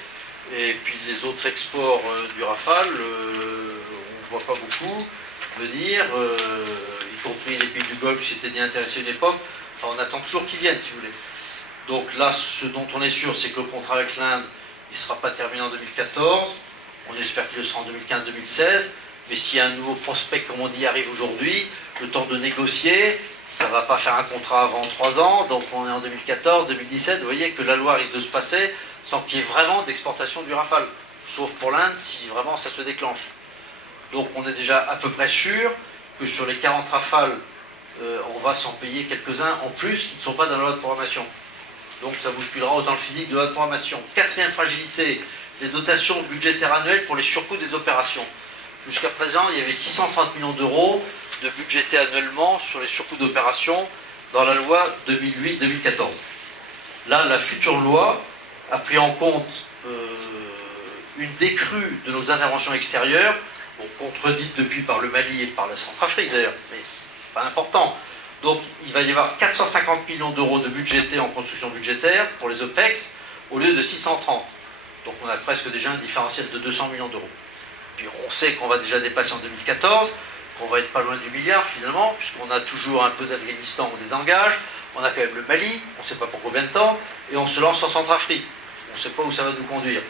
et puis les autres exports du Rafale, on ne voit pas beaucoup venir, y compris les pays du Golfe qui s'étaient dit intéressés à une époque. Enfin, on attend toujours qu'ils viennent, si vous voulez. Donc là, ce dont on est sûr, c'est que le contrat avec l'Inde, il ne sera pas terminé en 2014. On espère qu'il le sera en 2015-2016. Mais si un nouveau prospect, comme on dit, arrive aujourd'hui, le temps de négocier, ça ne va pas faire un contrat avant 3 ans. Donc on est en 2014, 2017. Vous voyez que la loi risque de se passer sans qu'il y ait vraiment d'exportation du Rafale. Sauf pour l'Inde, si vraiment ça se déclenche. Donc on est déjà à peu près sûr que sur les 40 Rafales, on va s'en payer quelques-uns en plus qui ne sont pas dans la loi de programmation. Donc ça bousculera autant le physique de la loi de programmation. Quatrième fragilité, les dotations budgétaires annuelles pour les surcoûts des opérations. Jusqu'à présent, il y avait 630 millions d'euros de budgétés annuellement sur les surcoûts d'opérations dans la loi 2008-2014. Là, la future loi a pris en compte une décrue de nos interventions extérieures, bon, contredite depuis par le Mali et par la Centrafrique d'ailleurs, mais c'est pas important. Donc il va y avoir 450 millions d'euros de budgétés en construction budgétaire pour les OPEX au lieu de 630. Donc on a presque déjà un différentiel de 200 millions d'euros. Puis on sait qu'on va déjà dépasser en 2014, qu'on va être pas loin du milliard finalement, puisqu'on a toujours un peu d'Afghanistan, on désengage, on a quand même le Mali, on ne sait pas pour combien de temps, et on se lance en Centrafrique. On ne sait pas où ça va nous conduire.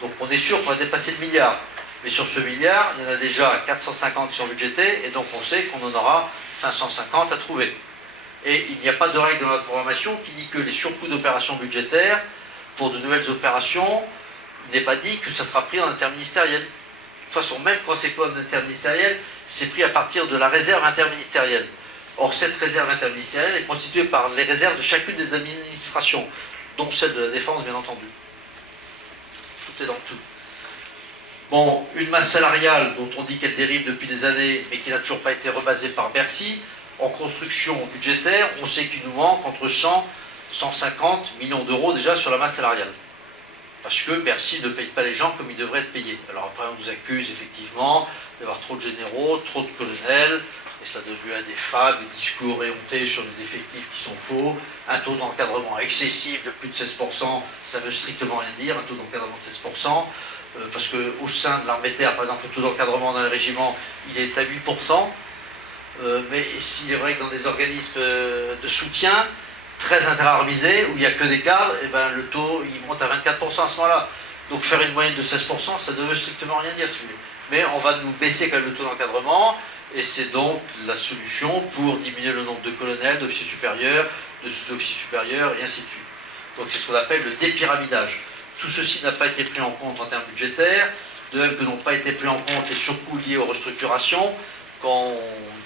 Donc on est sûr qu'on va dépasser le milliard. Mais sur ce milliard, il y en a déjà 450 qui sont budgétés, et donc on sait qu'on en aura 550 à trouver. Et il n'y a pas de règle dans notre programmation qui dit que les surcoûts d'opérations budgétaires, pour de nouvelles opérations, il n'est pas dit que ça sera pris en interministériel. De toute façon, même quand c'est pas en interministériel, c'est pris à partir de la réserve interministérielle. Or, cette réserve interministérielle est constituée par les réserves de chacune des administrations, dont celle de la Défense, bien entendu. Tout est dans tout. Bon, une masse salariale dont on dit qu'elle dérive depuis des années, mais qui n'a toujours pas été rebasée par Bercy. En construction budgétaire, on sait qu'il nous manque entre 100 et 150 millions d'euros déjà sur la masse salariale. Parce que Bercy ne paye pas les gens comme ils devraient être payés. Alors après, on nous accuse effectivement d'avoir trop de généraux, trop de colonels, et ça devient un des fables, des discours éhontés sur les effectifs qui sont faux, un taux d'encadrement excessif de plus de 16%, ça ne veut strictement rien dire, un taux d'encadrement de 16%. Parce qu'au sein de l'armée de terre, par exemple, le taux d'encadrement dans les régiments, il est à 8%. Mais s'il est vrai que dans des organismes de soutien, très interarmisés, où il n'y a que des cadres, et ben, le taux il monte à 24% à ce moment-là. Donc faire une moyenne de 16%, ça ne veut strictement rien dire, si vous voulez. Mais on va nous baisser quand même le taux d'encadrement, et c'est donc la solution pour diminuer le nombre de colonels, d'officiers supérieurs, de sous-officiers supérieurs, et ainsi de suite. Donc c'est ce qu'on appelle le dépyramidage. Tout ceci n'a pas été pris en compte en termes budgétaires, de même que n'ont pas été pris en compte les surcoûts liés aux restructurations. Quand on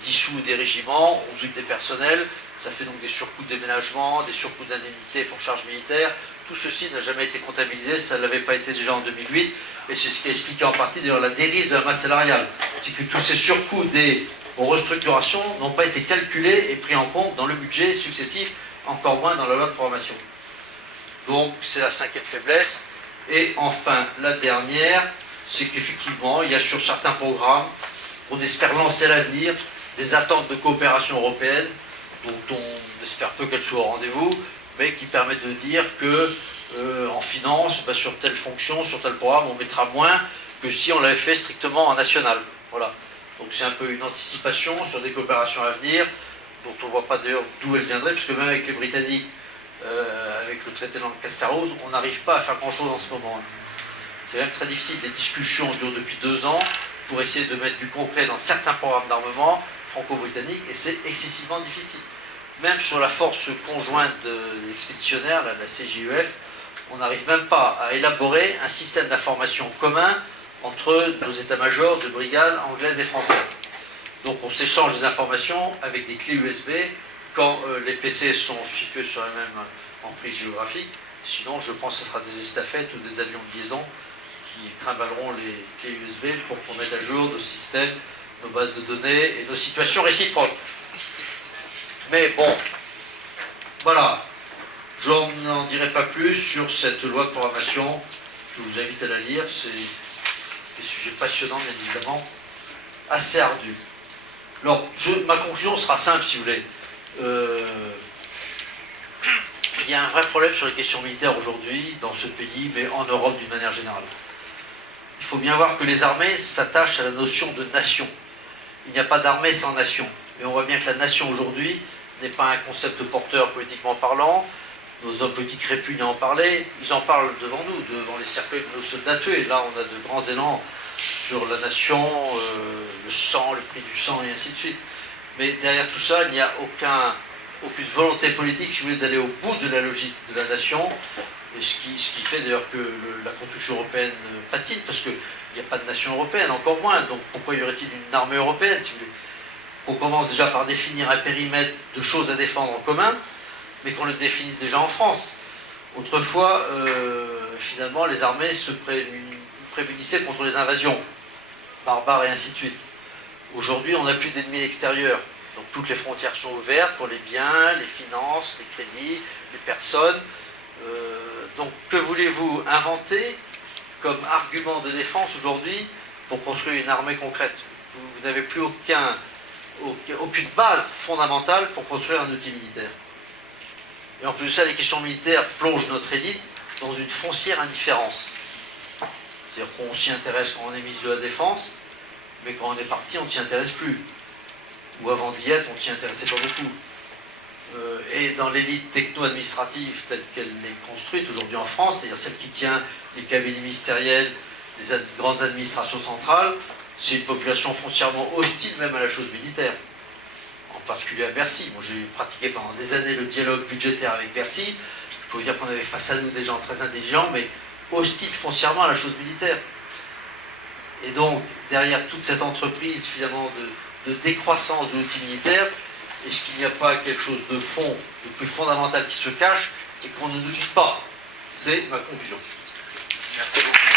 dissout des régiments, on bute des personnels, ça fait donc des surcoûts de déménagement, des surcoûts d'indemnité pour charges militaires. Tout ceci n'a jamais été comptabilisé, ça ne l'avait pas été déjà en 2008, et c'est ce qui a expliqué en partie d'ailleurs la dérive de la masse salariale. C'est que tous ces surcoûts aux restructurations n'ont pas été calculés et pris en compte dans le budget successif, encore moins dans la loi de programmation. Donc c'est la cinquième faiblesse. Et enfin, la dernière, c'est qu'effectivement, il y a sur certains programmes, on espère lancer à l'avenir, des attentes de coopération européenne, dont on espère peu qu'elles soient au rendez-vous, mais qui permettent de dire que en finance, sur telle fonction, sur tel programme, on mettra moins que si on l'avait fait strictement en national. Voilà. Donc c'est un peu une anticipation sur des coopérations à venir, dont on ne voit pas d'ailleurs d'où elles viendraient, puisque même avec les Britanniques, avec le traité de Lancaster-House, on n'arrive pas à faire grand-chose en ce moment. C'est même très difficile. Les discussions durent depuis 2 ans pour essayer de mettre du concret dans certains programmes d'armement franco-britanniques, et c'est excessivement difficile. Même sur la force conjointe expéditionnaire, la CJEF, on n'arrive même pas à élaborer un système d'information commun entre nos états-majors de brigades anglaises et françaises. Donc on s'échange des informations avec des clés USB quand les PC sont situés sur la même emprise géographique. Sinon, je pense que ce sera des estafettes ou des avions de liaison qui trimballeront les clés USB pour qu'on mette à jour nos systèmes, nos bases de données et nos situations réciproques. Mais bon, voilà. Je n'en dirai pas plus sur cette loi de programmation. Je vous invite à la lire. C'est des sujets passionnants, bien évidemment, assez ardus. Alors, ma conclusion sera simple, si vous voulez. Il y a un vrai problème sur les questions militaires aujourd'hui, dans ce pays, mais en Europe d'une manière générale. Il faut bien voir que les armées s'attachent à la notion de nation. Il n'y a pas d'armée sans nation. Et on voit bien que la nation aujourd'hui n'est pas un concept porteur politiquement parlant. Nos hommes politiques répugnent à en parler. Ils en parlent devant nous, devant les cercueils de nos soldats tués. Et là, on a de grands élans sur la nation, le sang, le prix du sang, et ainsi de suite. Mais derrière tout ça, il n'y a aucune volonté politique, si vous voulez, d'aller au bout de la logique de la nation. Et ce qui fait d'ailleurs que la construction européenne patine, parce qu'il n'y a pas de nation européenne, encore moins. Donc pourquoi y aurait-il une armée européenne, si vous voulez? Qu'on commence déjà par définir un périmètre de choses à défendre en commun, mais qu'on le définisse déjà en France. Autrefois, finalement, les armées se prémunissaient contre les invasions barbares et ainsi de suite. Aujourd'hui, on n'a plus d'ennemis extérieurs. Donc toutes les frontières sont ouvertes pour les biens, les finances, les crédits, les personnes. Donc que voulez-vous inventer comme argument de défense aujourd'hui pour construire une armée concrète? Vous n'avez plus aucune base fondamentale pour construire un outil militaire. Et en plus de ça, les questions militaires plongent notre élite dans une foncière indifférence. C'est-à-dire qu'on s'y intéresse quand on est ministre de la Défense, mais quand on est parti, on ne s'y intéresse plus. Ou avant d'y être, on ne s'y intéressait pas beaucoup. Et dans l'élite techno-administrative telle qu'elle est construite aujourd'hui en France, c'est-à-dire celle qui tient les cabinets ministériels, les grandes administrations centrales, c'est une population foncièrement hostile même à la chose militaire. En particulier à Bercy. Moi, j'ai pratiqué pendant des années le dialogue budgétaire avec Bercy. Je peux vous dire qu'on avait face à nous des gens très intelligents, mais hostiles foncièrement à la chose militaire. Et donc, derrière toute cette entreprise, finalement, de décroissance de l'outil militaire, est-ce qu'il n'y a pas quelque chose de fond, de plus fondamental qui se cache et qu'on ne nous dit pas? C'est ma conclusion. Merci beaucoup.